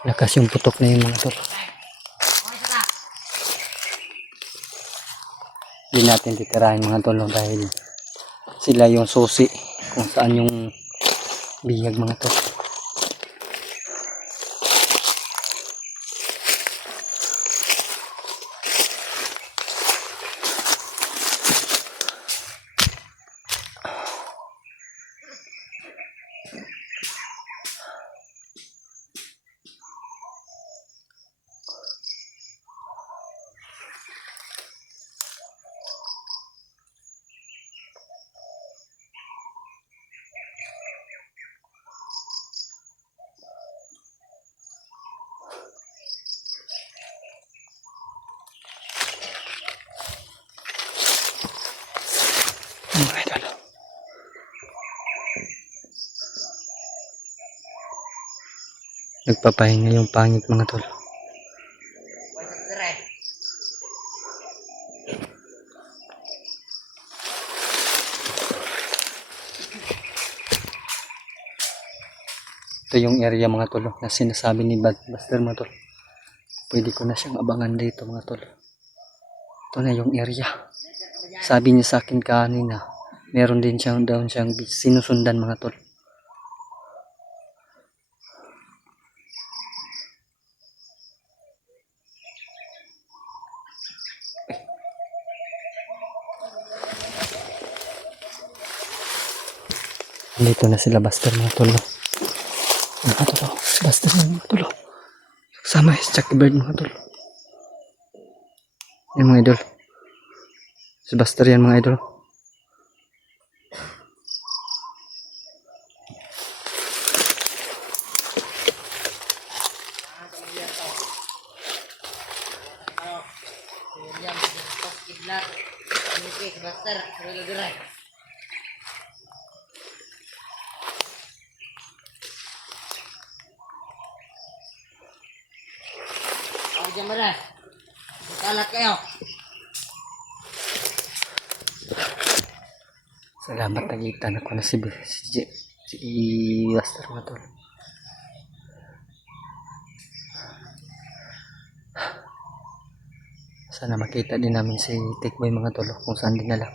Lakas yung putok na yun mga tol. Paway sa ka. Hindi natin titirahin mga tol dahil sila yung susi kung saan yung bihag mga tol. Mga idol. Nagpapahinga yung pangit mga tol. Paway sa diray. Ito yung area mga tol na sinasabi ni Buster mga tol. Pwede ko na siyang abangan dito mga tol. Ito na yung area. Sabi niya sa akin kanina, meron din siyang sinusundan mga tol. Dito na sila Buster mga tol. Mga tol, si Buster na mga tol. Sama si Chucky Bird mga tol. Yan mga idol. Si Buster yan mga idol. William, kidnap. Ini Buster, sudah diray. Ako dyan ba na? Kalat kayo. Salamat nagitan ako na si Buster mga tol. Sana makita din namin si Tikboy mga tol kung saan dinala.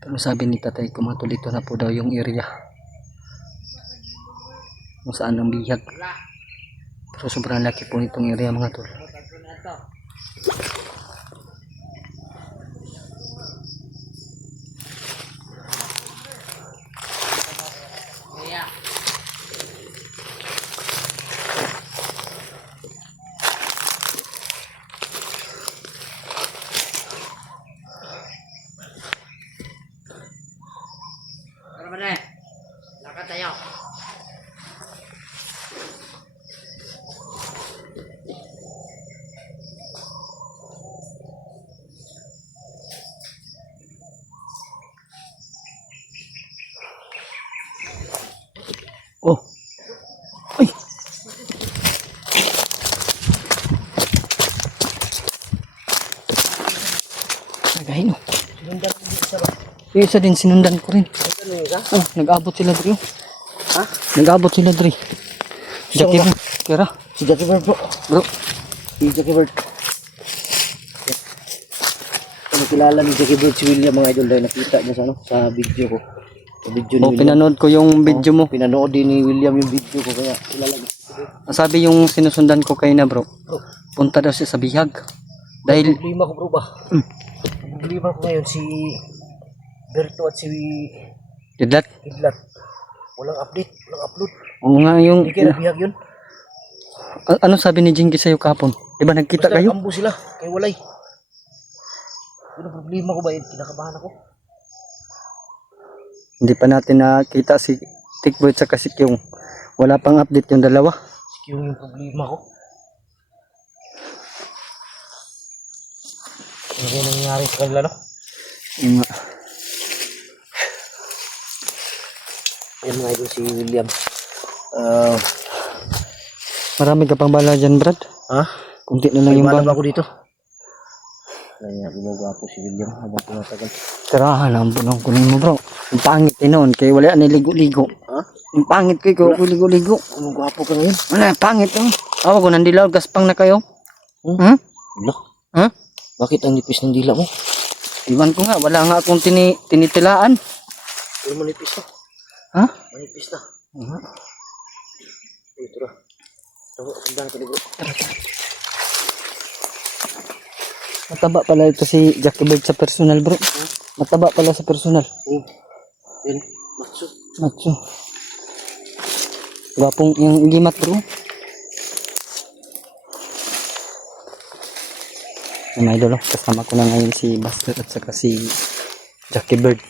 Pero sabi ni tatay ko mga tol, ito na po daw yung area kung saan ang bihag. Wala. Pero sobrang laki po nitong area mga tol. Bukan ko na ito. Kaya. Tara ba na? Lakad tayo. Oh. Ay. Nagahin oh. Sinundan mo dito sa ba? Yung isa din sinundan ko rin. Sinundan mo isa? Oh, nag-abot sila dre. Ha? Nag-abot sila dre. Jackie ba? Kira. Si Jackie Bird po. Bro. Si Jackie Bird. Ano kilala ni Jackie Bird si William mga idol dahil nakita niya sa ano sa video ko. Sa video ni Oh, William. pinanood ko yung video mo. Pinanood din ni William yung video ko kaya kilala niya. Ang sabi yung sinusundan ko kayo na bro. Bro, Punta daw siya sa bihag. Dahil problema ko bro ba? Hmm. Ang problema ko ngayon si Berto at si Didlat. Kidlat. Walang update, walang upload. Oo nga yung Hindi kaya nabihag yun. ano sabi ni Jinky sa'yo kapon? Diba nagkita Basta kayo? ambo sila, kay walay. Ano problema ko ba yun? Kinakabahan ako. Hindi pa natin nakita si Tikboy at si Kyung. Wala pang update yung dalawa. Sige yung problema ko. Ano kaya nangyayari sa kanila no? Yung nga. Yan mga idol si William. Marami ka pang bala dyan, Brad. Ha? Kunti na lang yung May bala. ako dito. Kaya gumagwapo si William habang tumatagal. Tirahan ang bunong kunin mo bro. Ang pangit eh noon kay wala na ligo-ligo. Ha? Ang pangit kay ko ligo-ligo. Gumagwapo ka ngayon. Wala, pangit oh. Awa ko nandilaw, gaspang na kayo. Hmm? Wala. Ha? Bakit ang nipis ng dila mo? Iwan ko nga, wala nga akong tinitilaan. Pero manipis na. Ha? Manipis na. Ito na. Tama, sundan ka ni bro. Mataba pala ito si Jackie Bird sa personal bro. Mataba pala sa personal. Yan, matso. Macho. Gwapong yung limat bro. Mga idol, kasama ko na ngayon si Buster at saka si Jackie Bird.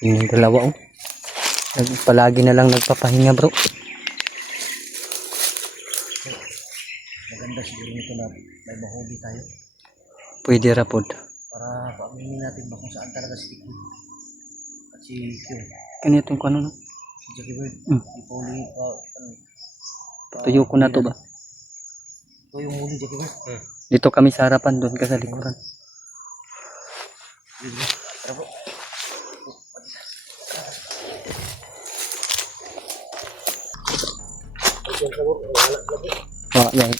Yun yung dalawa oh. Palagi na lang nagpapahinga bro. Maganda siguro nito na may mahuli tayo. Pwede rapod. Para paaminin natin ba kung saan talaga si Tikwi. At si Q. Kanitong ko ano no? Si Jackie Bird. Si Pauli pa. Patuyo ko na to ba? Ito yung huli Jackie Bird. Dito kami sa harapan, doon ka sa likuran. Tara bro. Oh, yan.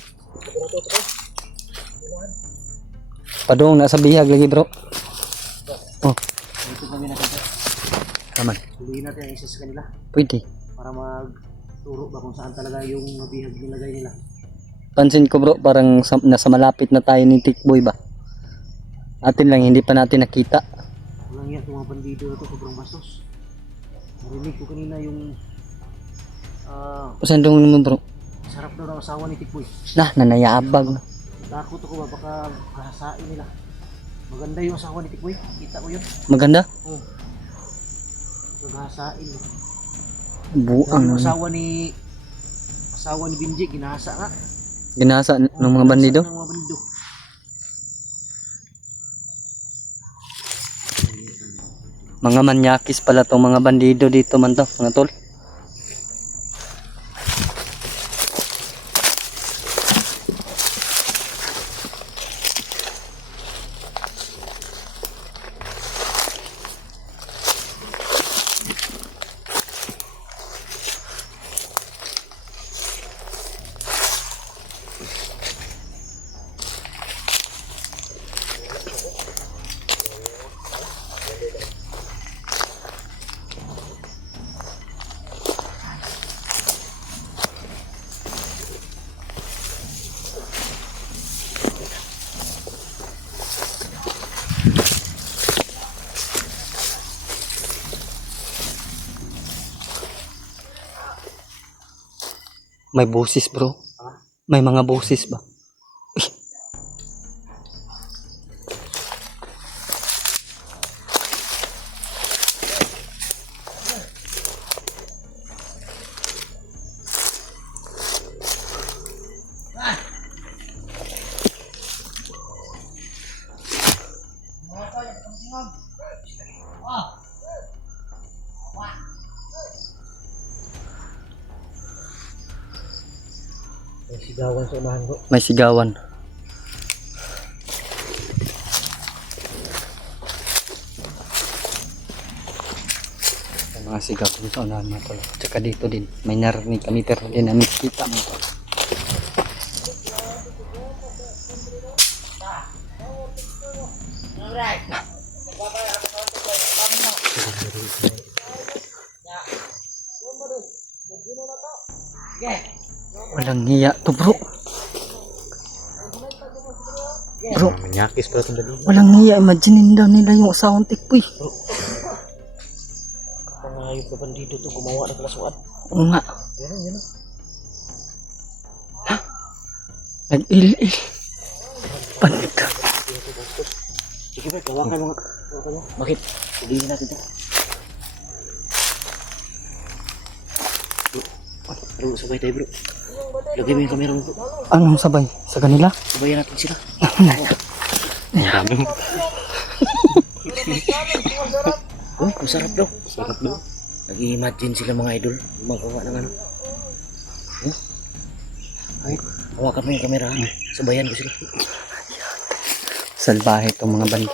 Padung nasa bihag lagi bro. Oh, Dito kami nakita. kaman. Huliin natin ang isa sa kanila. Pwede. Para magturo ba kung saan talaga yung mabihag nilagay nila. Pansin ko bro, parang nasa malapit na tayo ni Tikboy ba? Atin lang, hindi pa natin nakita. Walang yan, yung mga bandido na ito, sobrang bastos. Narinig ko kanina yung Saan doon naman bro? sarap daw ng asawa ni Tikboy. Nah, nanayabag na. Takot ako ba, baka kahasain nila. Maganda yung asawa ni Tikboy, kita ko yun. Maganda? Oh. Naghahasain. Buang Yung na. asawa ni Binji, ginahasa nga. Ginasa ng mga bandido. Ng mga bandido. Mga manyakis pala tong mga bandido dito man to, mga tol. May boses bro. May mga boses ba? Uy. May sigawan sa unahan ko. May sigawan. May mga sigaw dito sa unahan mga tol. Tsaka dito din. May narinig kami pero hindi namin kita mga tol. Alright. Okay. Walang hiya to bro. Bro, Manyakis pala itong dali. walang hiya. Imagine daw nila yung asawang Tikboy. Pangayop na bandido to, gumawa ng kalasuan. Oo nga. Yan o. Nag-il-il. Panik ka. Sige ba, kawakan mo. Bakit? Hulihin natin ito. Bro, sabay tayo bro. Lagay mo yung kamera mo bro. Anong sabay? Sa kanila? Sabayan natin sila. Marami. Oh, masarap daw. Sarap daw. Nag-i-imagine sila mga idol. Gumagawa ng ano. Ay, Hawakan mo yung kamera. Sabayan ko sila. Salbahe itong mga bandi.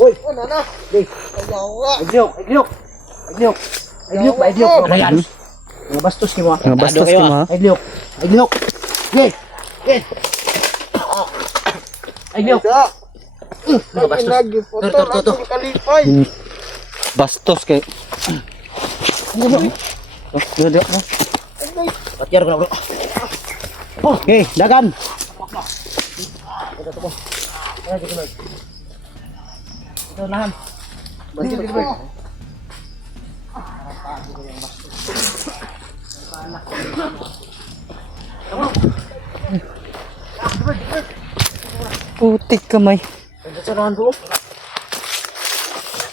Uy! Ano na? Hey! Iglok! Iglok! Iglok! Iglok ba? Iglok! Ano yan? Mga bastos ki mo. Mga bastos ki mo, ha? Iglok! Iglok! Hey! Hey! Iglok! Mga bastos. Ito. Bastos kay... Oh, dito. Patyar ko na bro. Okay, dagan! Ito nahan. Putik kamay. Ito nahan bro.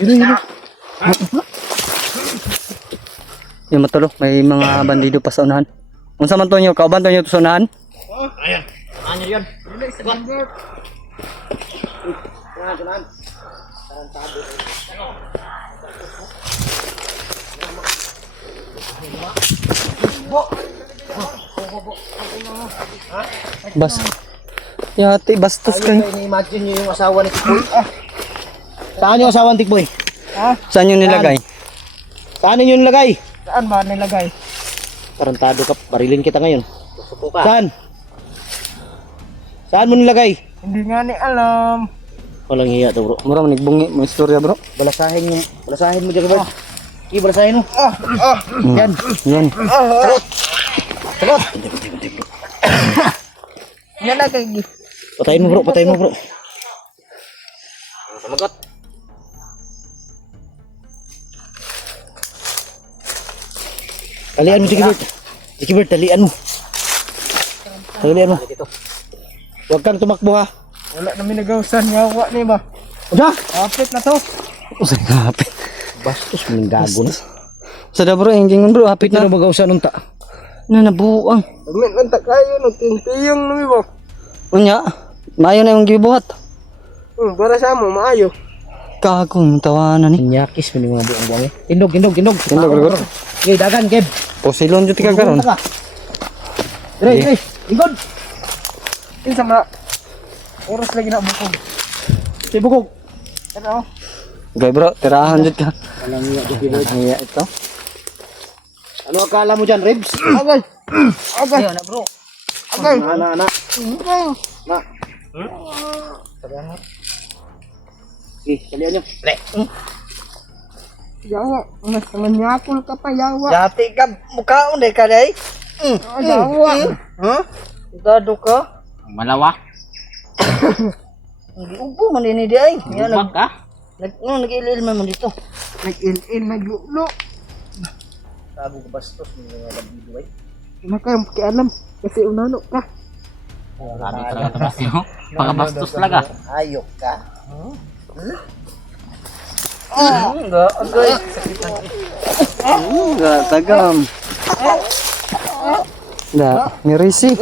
Yun. Yung matulog, may mga bandido pa sa unahan. Unsa man to nyo? Kauban to nyo to sa unahan? Ayan. Ano yan? Tunahan. Bas. Yati, bastos kayo. Ini-imagine nyo yung asawa ni Tikboy. Saan yung asawa ni Tikboy? Saan yun nilagay? Saan yun nilagay? Saan ba nilagay? Tarantado ka, barilin kita ngayon. Saan? Saan mo nilagay? Hindi nga ni alam. Walang hiya to bro. Mura man nagbungi mo istorya bro. Balasahin mo dyan bro. Sige, balasahin mo. Yan. Yan. Sagot. Yan na kay Patayin mo bro. Samagot. Talian mo, Sige Bert, talian mo. Huwag kang tumakbo ha. wala na minagawsan yawa ni ba. Udah! Kapit na to. Usay hapit. Bastos mo ng gago na. Sa da bro, engine bro, hapit Pito na. na magaw sa nunta. Na nabuang. Pagmin man ta kayo nagtintiyong nami ba. Unya, maayo na yung gibuhat. Para sa mo maayo. Kagong tawanan ni. Inyakis mo ni mga buang-buang eh. Tindog. Tindog, bro. Okay, dagan, Kev. Posilon jud ka karon. Dire. Ingod. Kinsa man. Oras lagi na bukog. Si Bukog. Ano? Okay bro, tirahan jud ka. Walang hiya, Kev Bert. Iya ito. Ano akala mo dyan, Ribs? Agay. Agay. na bro. Agay. Na. Agay. Na. Okay, talian nyo. Yawa. Mas manyakol ka pa yawa. Dati ka mukha unday ka day. Yawa. Ha? Dado ka. Malawa. Hindi upo man ini di ay. Yan Bak ka? nag-ilil man dito. Nag-in naglulo. Sabi ko bastos mo mga bandido ay. Wala kayong pakialam. Kasi unano ka. Sabi talaga ito bastos. Pagkabastos talaga. Ayok ka. Enggak, agay. Enggak, tagam. Enggak, nirisi.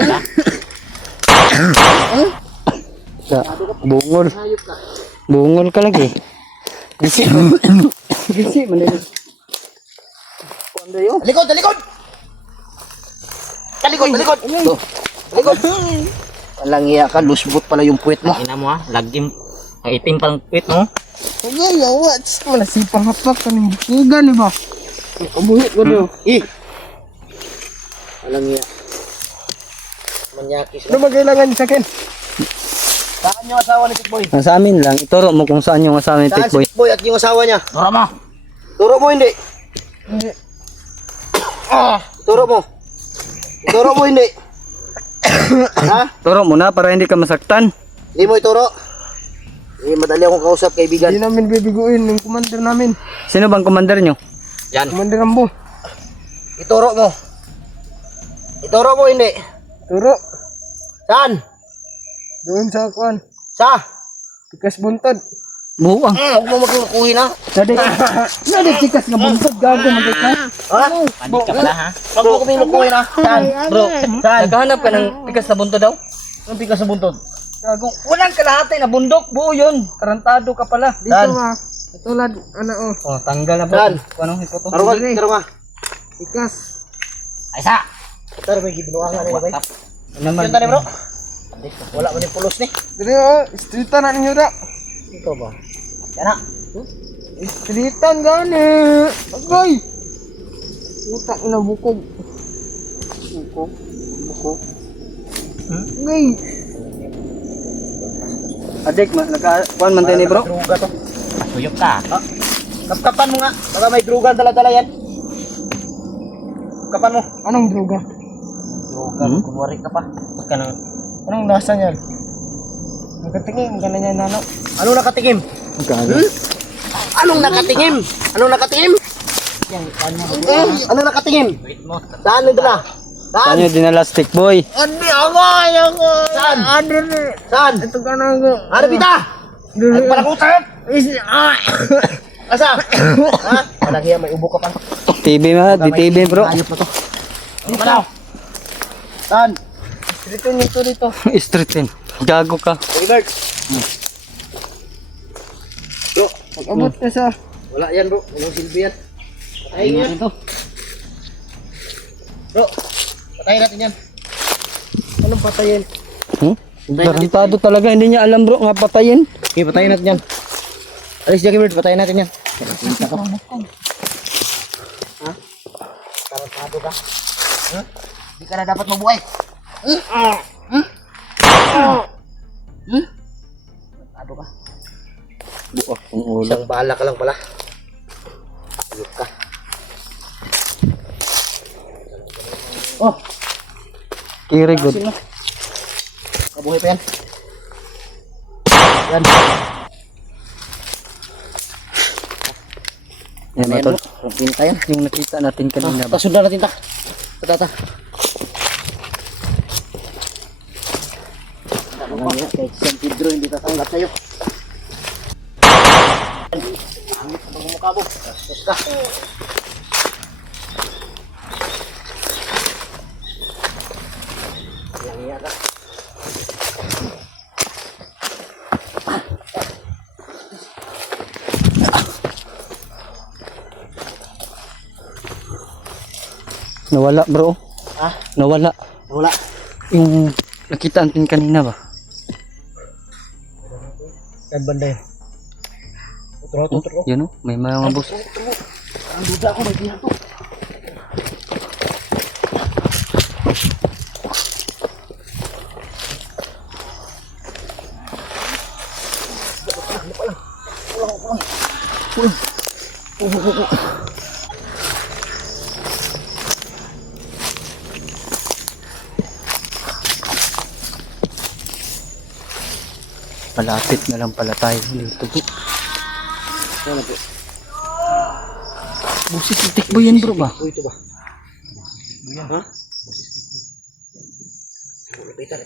Enggak, bungol. Bungol ka lagi. Gisi. Gisi, mandali. Talikod! Talikod! Tuh. Talikod! Walang iya ka, lusbot pala yung puwet mo. Ina mo ha, lagim. Ang itim pang tweet mo. Huwag yawa. Wala sipang hapak ka ng bukugan ba? Kabuhit ko daw. Walang iya. Manyakis. Ano ba kailangan sa akin? Saan yung asawa ni Tikboy? Sa amin lang, ituro mo kung saan yung asawa ni Saan si Tikboy. Tikboy at yung asawa niya? Turo mo. Turo mo hindi. Turo mo. Turo mo hindi. Ha? Turo mo na para hindi ka masaktan. Hindi mo ituro. Hindi madali akong kausap, kaibigan. Hindi namin bibiguin yung commander namin. Sino bang commander nyo? Yan. Commander Rambo. Ituro mo. Ituro mo hindi. Turo. Saan? Doon sa kuan. Sa? Tikas buntod. Buang. Huwag mo magkukuhin ha. Nadi tikas nga buntod. Gago man ka. Ha? Pandikap na ha. Huwag mo kami lukuhin ha. Saan? Bro, naghahanap ka ng pikas na bunto daw? Anong pikas sa buntod? Gago. Walang kalahati na bundok. Buo yun. Tarantado ka pala. Dito Saan? nga. Tulad, ano oh. Oh, tanggal na po. Saan? Anong hipo to? Taro nga. Ikas. Ay sa! Taro may gibinuangan na ba? Naman. Yan tani bro. Wala man yung pulos ni. Dili oh, streetan na ninyo da. Ikaw ba? Yan na! Streetan gani. Agay. Luta ina bukog. Bukog. Agay. Adik, nagkuhan man tayo ni bro. Druga to. Tuyok ka. Kapkapan mo nga. Baka may druga dala-dala yan. Kapan mo. Anong droga? Druga. Kunwari ka pa. Huwag ka na. Anong lasa niyan? Nakatingin ka na niya nano. Anong nakatingim? Anong nakatingim? Anong nakatingim? Anong nakatingim? Wait mo. Saan yung dala? Saan Saan? nyo dinala stick boy? Adi agay agay. Saan? Adi ni. Saan? Ito ka na ko. Ano bita? Ay, parang utap! Asa? Ha? Walang hiya, may ubo ka pa. TV ma, di TV bro. Ayop na to. Ano ba daw? Saan? Dito dito. Street din. Gago ka. Hey, Bert. Bro, Pag-abot ka sa wala yan bro. Walang silbi yan. Patayin yan. Ito. Bro, patayin natin yan. anong patayin? Garantado talaga, hindi niya alam bro nga patayin. Okay, patayin natin yan. Alis dyan, Bert. Patayin natin yan. Ha? Tarantado ka? Ha? Hindi ka na dapat mabuhay. Tarantado ka? Buak ang ulo. Isang bala ka lang pala. Ayok ka. Oh, Kiri good. kabuhay pa yan. Yan. Yan ba tol? Pinta yan. Yung nakita natin kanina ba? Tasundan natin ta. Tata. Kahit San Pedro hindi tatanggap sa'yo. Angit ang mukha mo. Gastos ka. Langya ka. Nawala bro. Ha? Nawala. Wala. Yung nakita natin kanina ba? Yan banda yun. Tuturo. Yun o, may mga bus. Ang duda ako, may bilang to. Malapit na lang pala tayo dito bro. Ano po? Busis yung tikbo yan bro ba? Ito ba? Ha? Lapitan.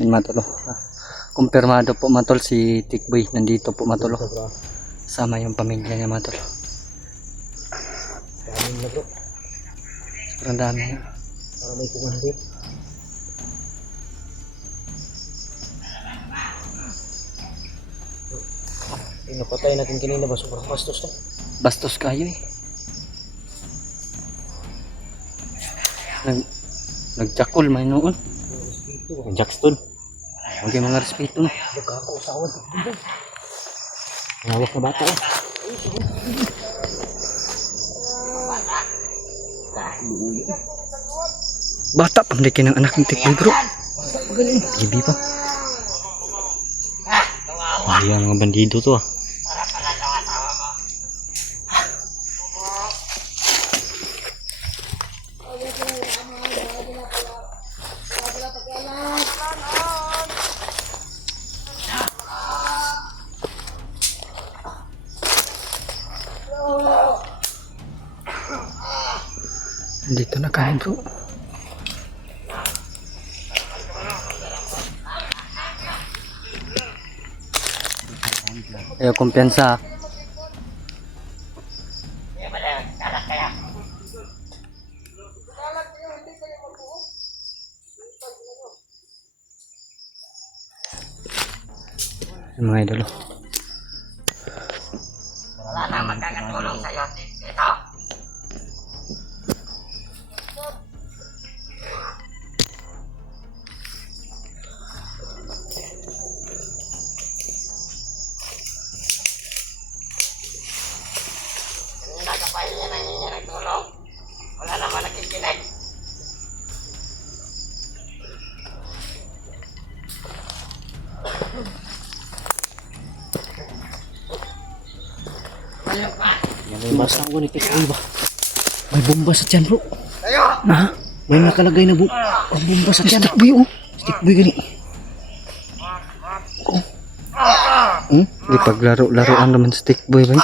Yan matolo. Kumpirmado po matol si Tikboy. Nandito po matolo. Sama yung pamilya niya matol. Kanin na bro. Sobrang dami. Para may kumandi. Pinapatay natin kanina ba? Sobrang bastos to. Bastos kayo eh. Nagjakol may noon. Jackstone. Huwag yung mga respeto no. Ako, usawan. Ngawak na bata. Bata pamlikin ng anak ng Tikboy bro. Bibi pa. Ayan mga bandido to ah. Dito na kain bro. Ayaw kumpiyansa. Kaya ba na, kalat kaya? Yung mga idol. Wala na magkakatulong sa'yo dito. Yung nagkapahinga nang hingi ng tulong, wala naman nakikinig. Ayun pa. Basta ako ni Tikboy ba? May bomba sa tiyan bro. Tayo! Ha? May nakalagay na ang bomba sa tiyan. Tikboy oh. Tikboy gani. Di paglaro-laroan naman sa Tikboy ba?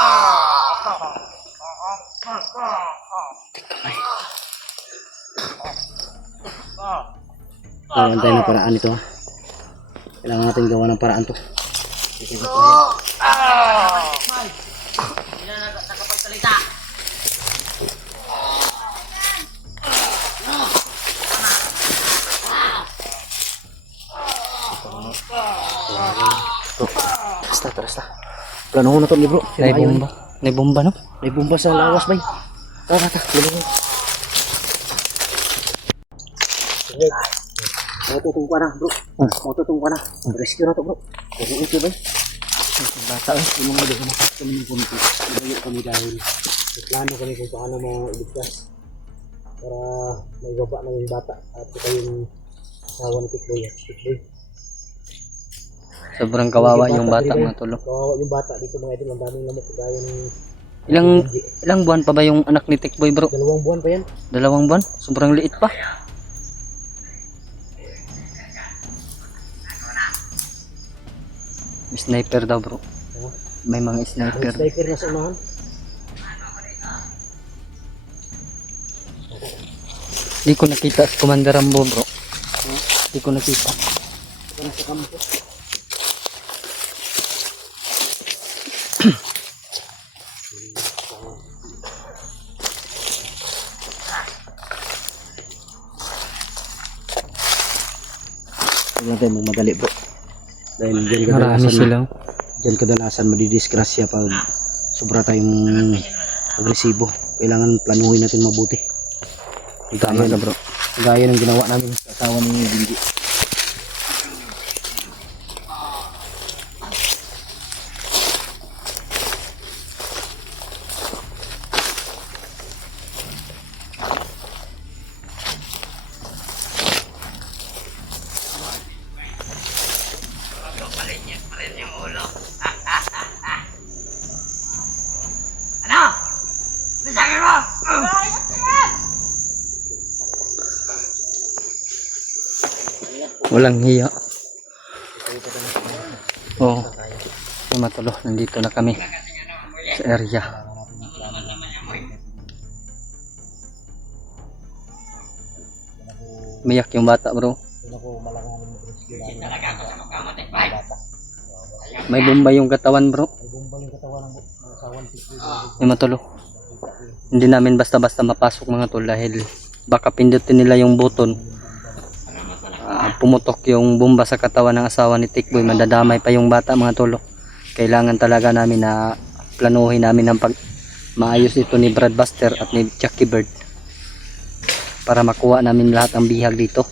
Kailangan tayo ng paraan ito ha. Kailangan natin gawa ng paraan to. Hindi na nakapagsalita. Basta. Plano na to ni bro. May bomba. May bomba no? May bomba sa lawas bay. Tara. Matutong ka na bro. Matutong ka na. Rescue na to bro. Ito bay. Bata yung mga doon kami ng komite. Ilayo kami dahil may plano kami kung paano mo iligtas para may baba na yung bata at ito yung asawa ni Tikboy. Sobrang kawawa yung bata mga tolo. Kawawa yung bata dito mga idol. Ang daming lamok gaya ng Ilang buwan pa ba yung anak ni Tikboy bro? 2 buwan pa yan. 2 buwan? Sobrang liit pa. May sniper daw bro. May mga May sniper. sniper na sa unahan. Di ko nakita si Commander Rambo bro. Di ko nakita. Ito na sa kampo. Huwag natin magmadali bro. Dahil Marami sila. Diyan kadalasan madidisgrasya pag sobra tayong agresibo. Kailangan planuhin natin mabuti. Tama ka bro. Gaya ng ginawa namin sa asawa ni Bingi. Palit yung ulo. Ano? Bisagin mo! Walang hiya. Oo. Mga tolo, nandito na kami sa area. Umiyak yung bata bro. Talaga ako sa magkamatik, bay. May bomba yung katawan bro. Yung mga tolo. Hindi namin basta-basta mapasok mga tol dahil baka pindutin nila yung button. Pumutok yung bomba sa katawan ng asawa ni Tikboy. Madadamay pa yung bata mga tolo. Kailangan talaga namin na planuhin namin ng maayos ito ni Brad Buster at ni Chucky Bird para makuha namin lahat ng bihag dito.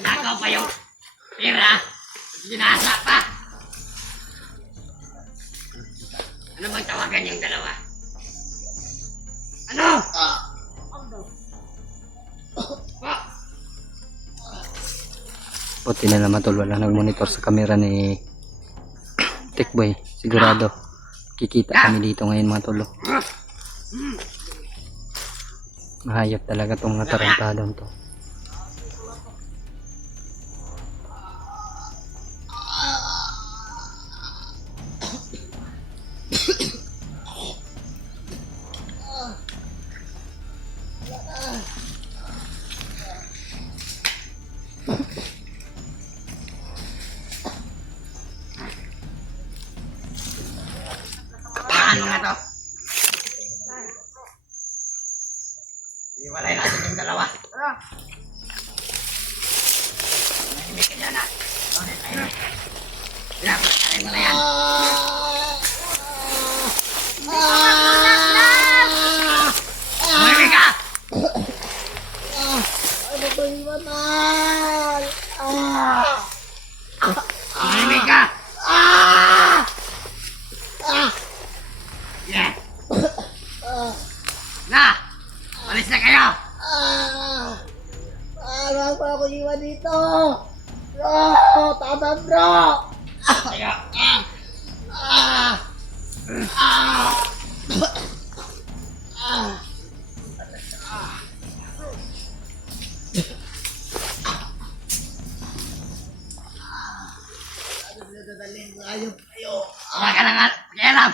Nakaw pa yung pera. Ginasa pa. Ano bang tawagan yung dalawa? Ano? Puti na naman tol, wala nag-monitor sa camera ni Tikboy. Sigurado kikita kami dito ngayon mga tolo. Mahayop talaga tong mga tarantadong to. to. Iwalay natin yung dalawa. Nahimik ka dyan, ha? Okay, tayo. Pinapagkarin mo na yan. Nahimik ka! Nahimik ka! Yeah. Na! Alis na kayo! Ano pa ako iwan dito? Bro! Tama bro! Tayo! Huwag ka nang makialam!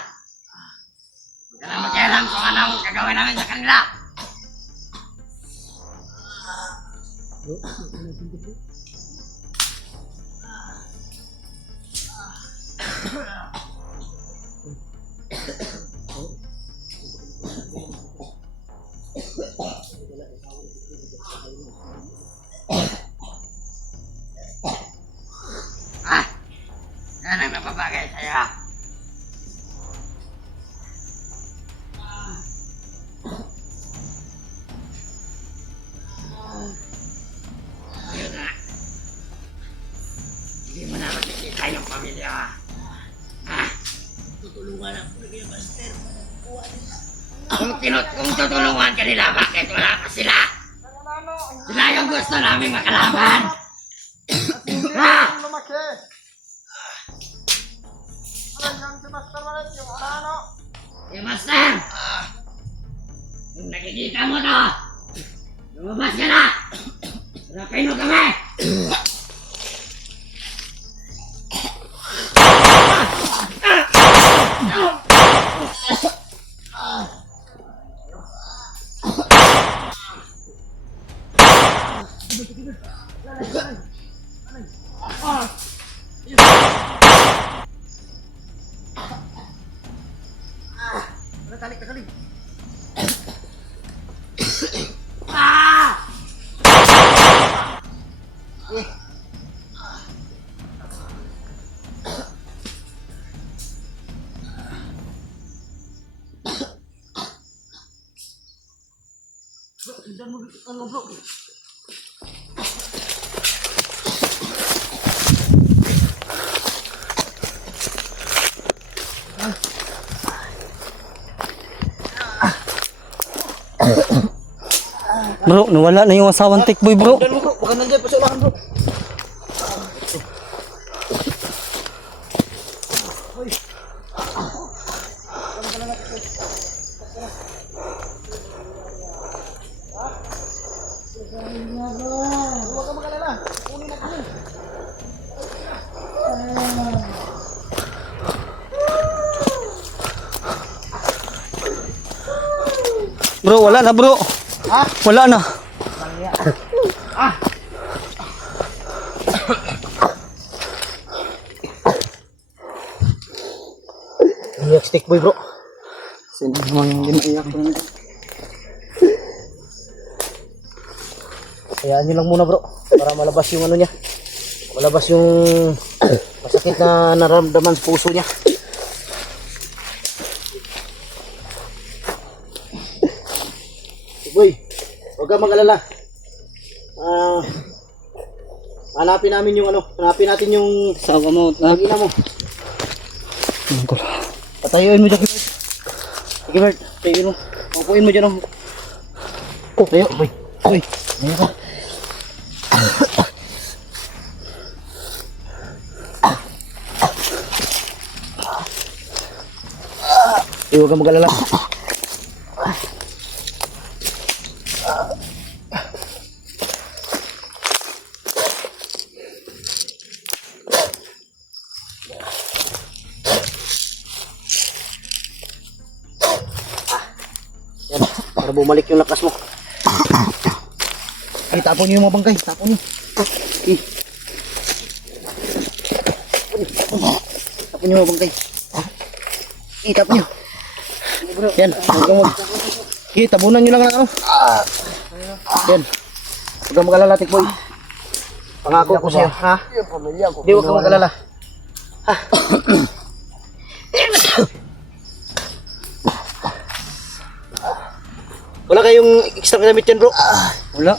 Huwag ka nang makialam kung anong gagawin namin sa kanila! Yan ang napabagay sa'yo. Ayun na. Hindi mo na makikita yung pamilya. Tutulungan ako na kayo, Master. Kung tutulungan ka nila, bakit wala pa sila? Sila yung gusto namin makalaban. Eh, Master! Kung nakikita mo to, lumabas ka na! Rapin mo kami! Bro, nawala na yung asawang tikboy bro. Dan mo bro, baka nandiyan pa sa ulangan bro. Huwag ka magalala. Kunin na kami. Bro, wala na bro. Ha? Wala na. Iyak stick boy bro. Sino naman hindi maiyak ko. Hayaan nyo lang muna bro. Para malabas yung ano niya. Malabas yung masakit na nararamdaman sa puso niya. Boy, huwag ka mag-alala. Hanapin namin yung ano, hanapin natin yung Sawa mo. ina mo. Patayuin mo dyan, Gilbert. Gilbert, patayuin mo. Upuin mo dyan. Tayo, boy. Boy, tayo ka. Huwag ka mag-alala. Yan, para bumalik yung lakas mo. Okay, tapon niyo yung mga bangkay. Tapon niyo. Okay. Tapon niyo yung mga bangkay. Okay, tapon niyo. Yan, huwag kang mag... Okay, tabunan nyo lang ng ano. Yan. Huwag kang mag-alala, Tikboy. Pangako ko sa'yo, ha? Hindi, huwag kang mag-alala. Wala kayong extra gamit yan, bro. Wala.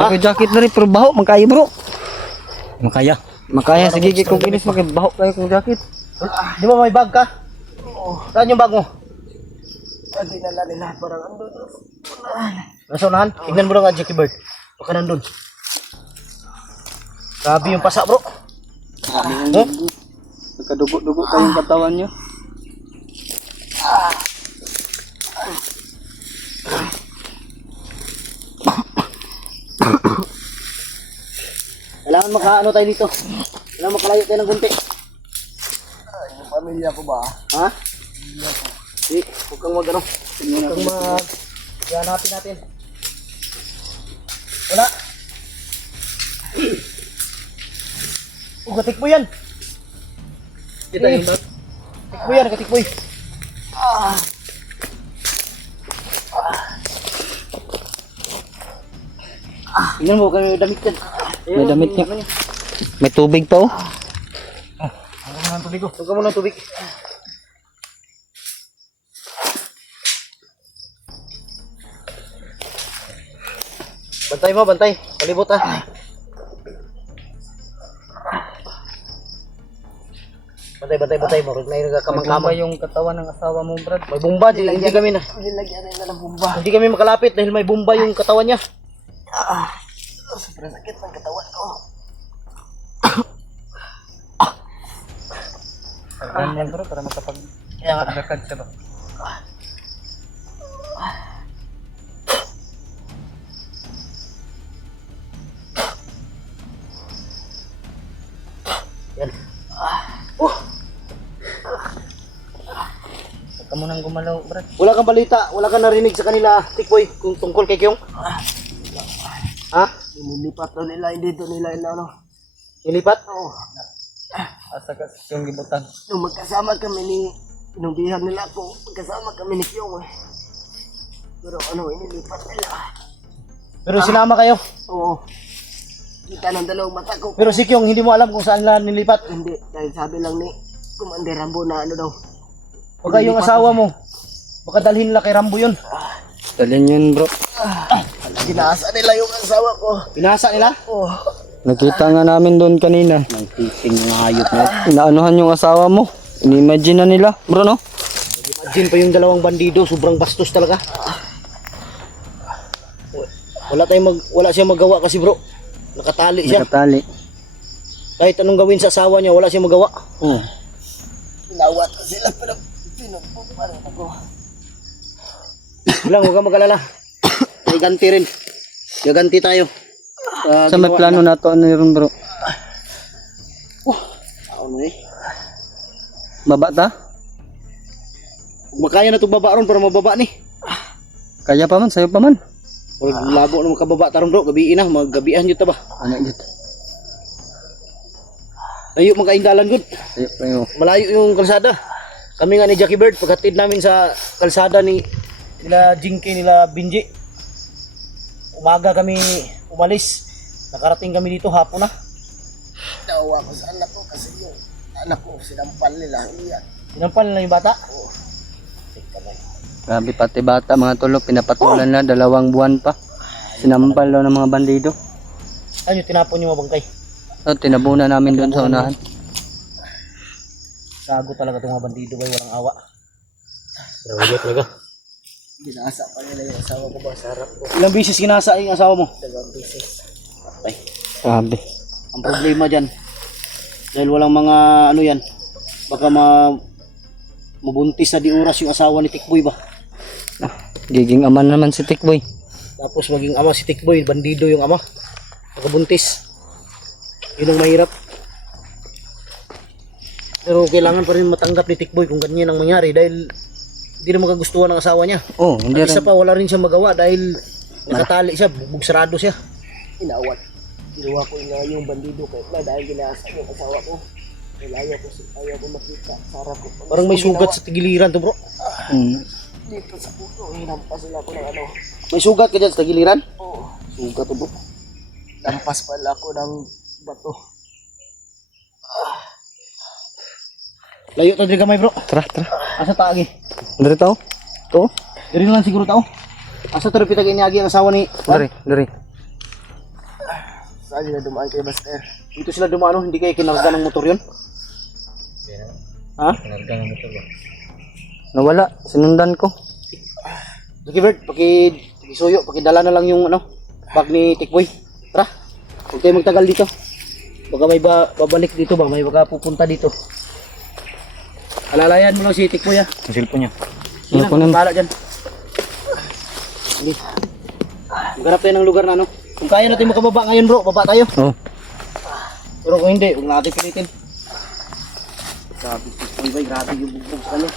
Okay, jacket na rin, pero baho, magkaya bro. Makaya. Makaya, sige, kung kinis, magbaho kayo kung jacket. Di ba may bag ka? Saan yung bag mo? Dinala nila parang andun. Nasa unahan? Tignan mo lang nga, Jackie Bird. Baka nandun. Grabe yung pasa, bro. Oh? Nagkadugo-dugo pa yung katawan nyo. Kailangan makaano tayo dito. Kailangan makalayo tayo ng kunti. Yung pamilya ko ba? Ha? Hindi, huwag kang mag-ano. Huwag kang mag... Hanapin natin. Wala. Katik mo yan. Kita yung bat. Katik mo yan, katik mo yan. Tingnan mo, kami may damit yan. May damit niya. May tubig pa oh. Huwag mo ng tubig ko. Huwag mo ng tubig. Bantay mo, bantay. Palibot ha. Bantay, bantay, bantay mo. Huwag na yung Kamang kamang-kamang. yung katawan ng asawa mo, Brad. May bumba, hindi kami na. Nilagyan nila ng bumba. Hindi kami makalapit dahil may bumba yung katawan niya. Sobrang sakit ng katawan ko. Ganyan bro, para makapag-lakad siya ba? Yan. Huwag ka munang gumalaw, Brad. Wala kang balita, wala kang narinig sa kanila, Tikboy, kung tungkol kay Kyong? Ha? Inilipat to nila, hindi to nila ano. Ilipat? Oh, Asa ka yung gibutan. nung magkasama kami ni inubihan nila ako, magkasama kami ni Kyong eh. Pero ano, inilipat nila. Pero sinama kayo. Oo. Kita ng dalawang mata ko. Pero si Kyong, hindi mo alam kung saan nila nilipat. Hindi, dahil sabi lang ni Commander Rambo na ano daw. Baka yung asawa mo, baka dalhin nila kay Rambo yun. Dalhin yun bro. Ginasa nila yung asawa ko. Pinasa nila? Oh. Nakita nga namin doon kanina. Nagtiting ng hayop na. Inaanuhan yung asawa mo. Inimagine na nila, bro no? Imagine pa yung dalawang bandido, sobrang bastos talaga. Wala siyang magawa kasi bro. Nakatali siya. Nakatali. Kahit anong gawin sa asawa niya, wala siyang magawa. Nawat ko sila pero pinagpog pa rin ako. Lang, huwag kang mag-alala. May ganti rin. Gaganti tayo. Sa may plano na to, ano yun bro? Ano eh? Baba ta? Kung makaya na itong baba ron para mababa ni. Kaya pa man, sayo pa man. Walang labo na makababa taron bro. Gabiin na, maggabihan dito ba? Ano yun? Layo magkaindalan good. Sayo pa yun. Malayo yung kalsada. Kami nga ni Jackie Bird, paghatid namin sa kalsada ni nila Jinky, nila Binji. Umaga kami umalis. Nakarating kami dito hapon na. Nawa ko sa anak ko kasi yung anak ko sinampal nila. Iyan. Sinampal na yung bata. Grabe pati bata, mga tulo, pinapatulan na, 2 buwan pa. Sinampal daw ng mga bandido. Ano yung tinapon yung mabangkay? So, tinabunan namin doon sa unahan. Gago talaga itong mga bandido ba, walang awa. Grabe talaga. Ginasa pa nila yung asawa ko ba sa harap ko. Ilang bisis kinasa yung asawa mo? 2 beses. Patay. Grabe. Ang problema dyan, dahil walang mga ano yan, baka mabuntis na di oras yung asawa ni Tikboy ba? Giging aman naman si Tikboy. Tapos maging ama si Tikboy, bandido yung ama. Pagkabuntis. Yun ang mahirap. Pero kailangan pa rin matanggap ni Tikboy kung ganyan ang mangyari dahil hindi na magagustuhan ng asawa niya. Oh, hindi At isa rin. pa, wala rin siya magawa dahil nakatali siya, bugsarado siya. Inawat. Ginawa ko yung bandido ko na dahil ginasa yung asawa ko. Ayaw ko makita sa harap ko. Parang may sugat sa tigiliran to bro. Mm. dito sa puto. Hinampas sila ko ng ano. May sugat ka dyan sa tagiliran? Oo. Sugat to bro. Lampas pala ako ng bato. Layo to diri gamay bro. Tara, tara. Asa taagi? Dari tao? To? Diri na lang siguro tao. Asa to pitag iniagi ang asawa ni Dari, dari. Saan nila dumaan kay Master? Dito sila dumano, hindi kayo kinarga ng motor yun? Ha? Nawala, sinundan ko. Sige Bert, pakisuyo, pakidala na lang yung ano, bag ni Tikboy. Tara, huwag tayo magtagal dito. Baka may babalik dito ba, may baka pupunta dito. Alalayan mo lang si Tikboy ha. Ang cellphone niya. Sige Ano po na, nun? bahala dyan. Sige. Maghanap tayo ng lugar na ano. Kung kaya natin makababa ngayon bro, baba tayo. Oh. Pero kung hindi, huwag natin pilitin. Grabe, Tikboy bay, grabe yung bugbog sa kanya.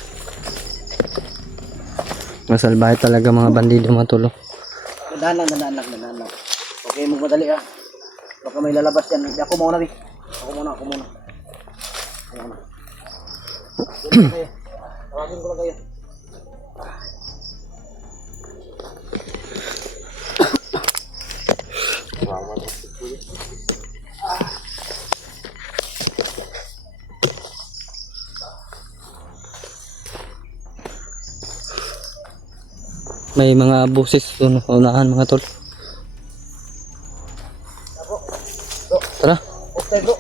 Masalbahe talaga mga bandido matulo. Dandan lang. Okay, magmadali ha. Baka may lalabas yan. Hindi, ako muna, Ako muna. Ako muna kayo. Tawagin ko lang kayo. May mga busis doon unahan mga tol. Tara. Okay bro.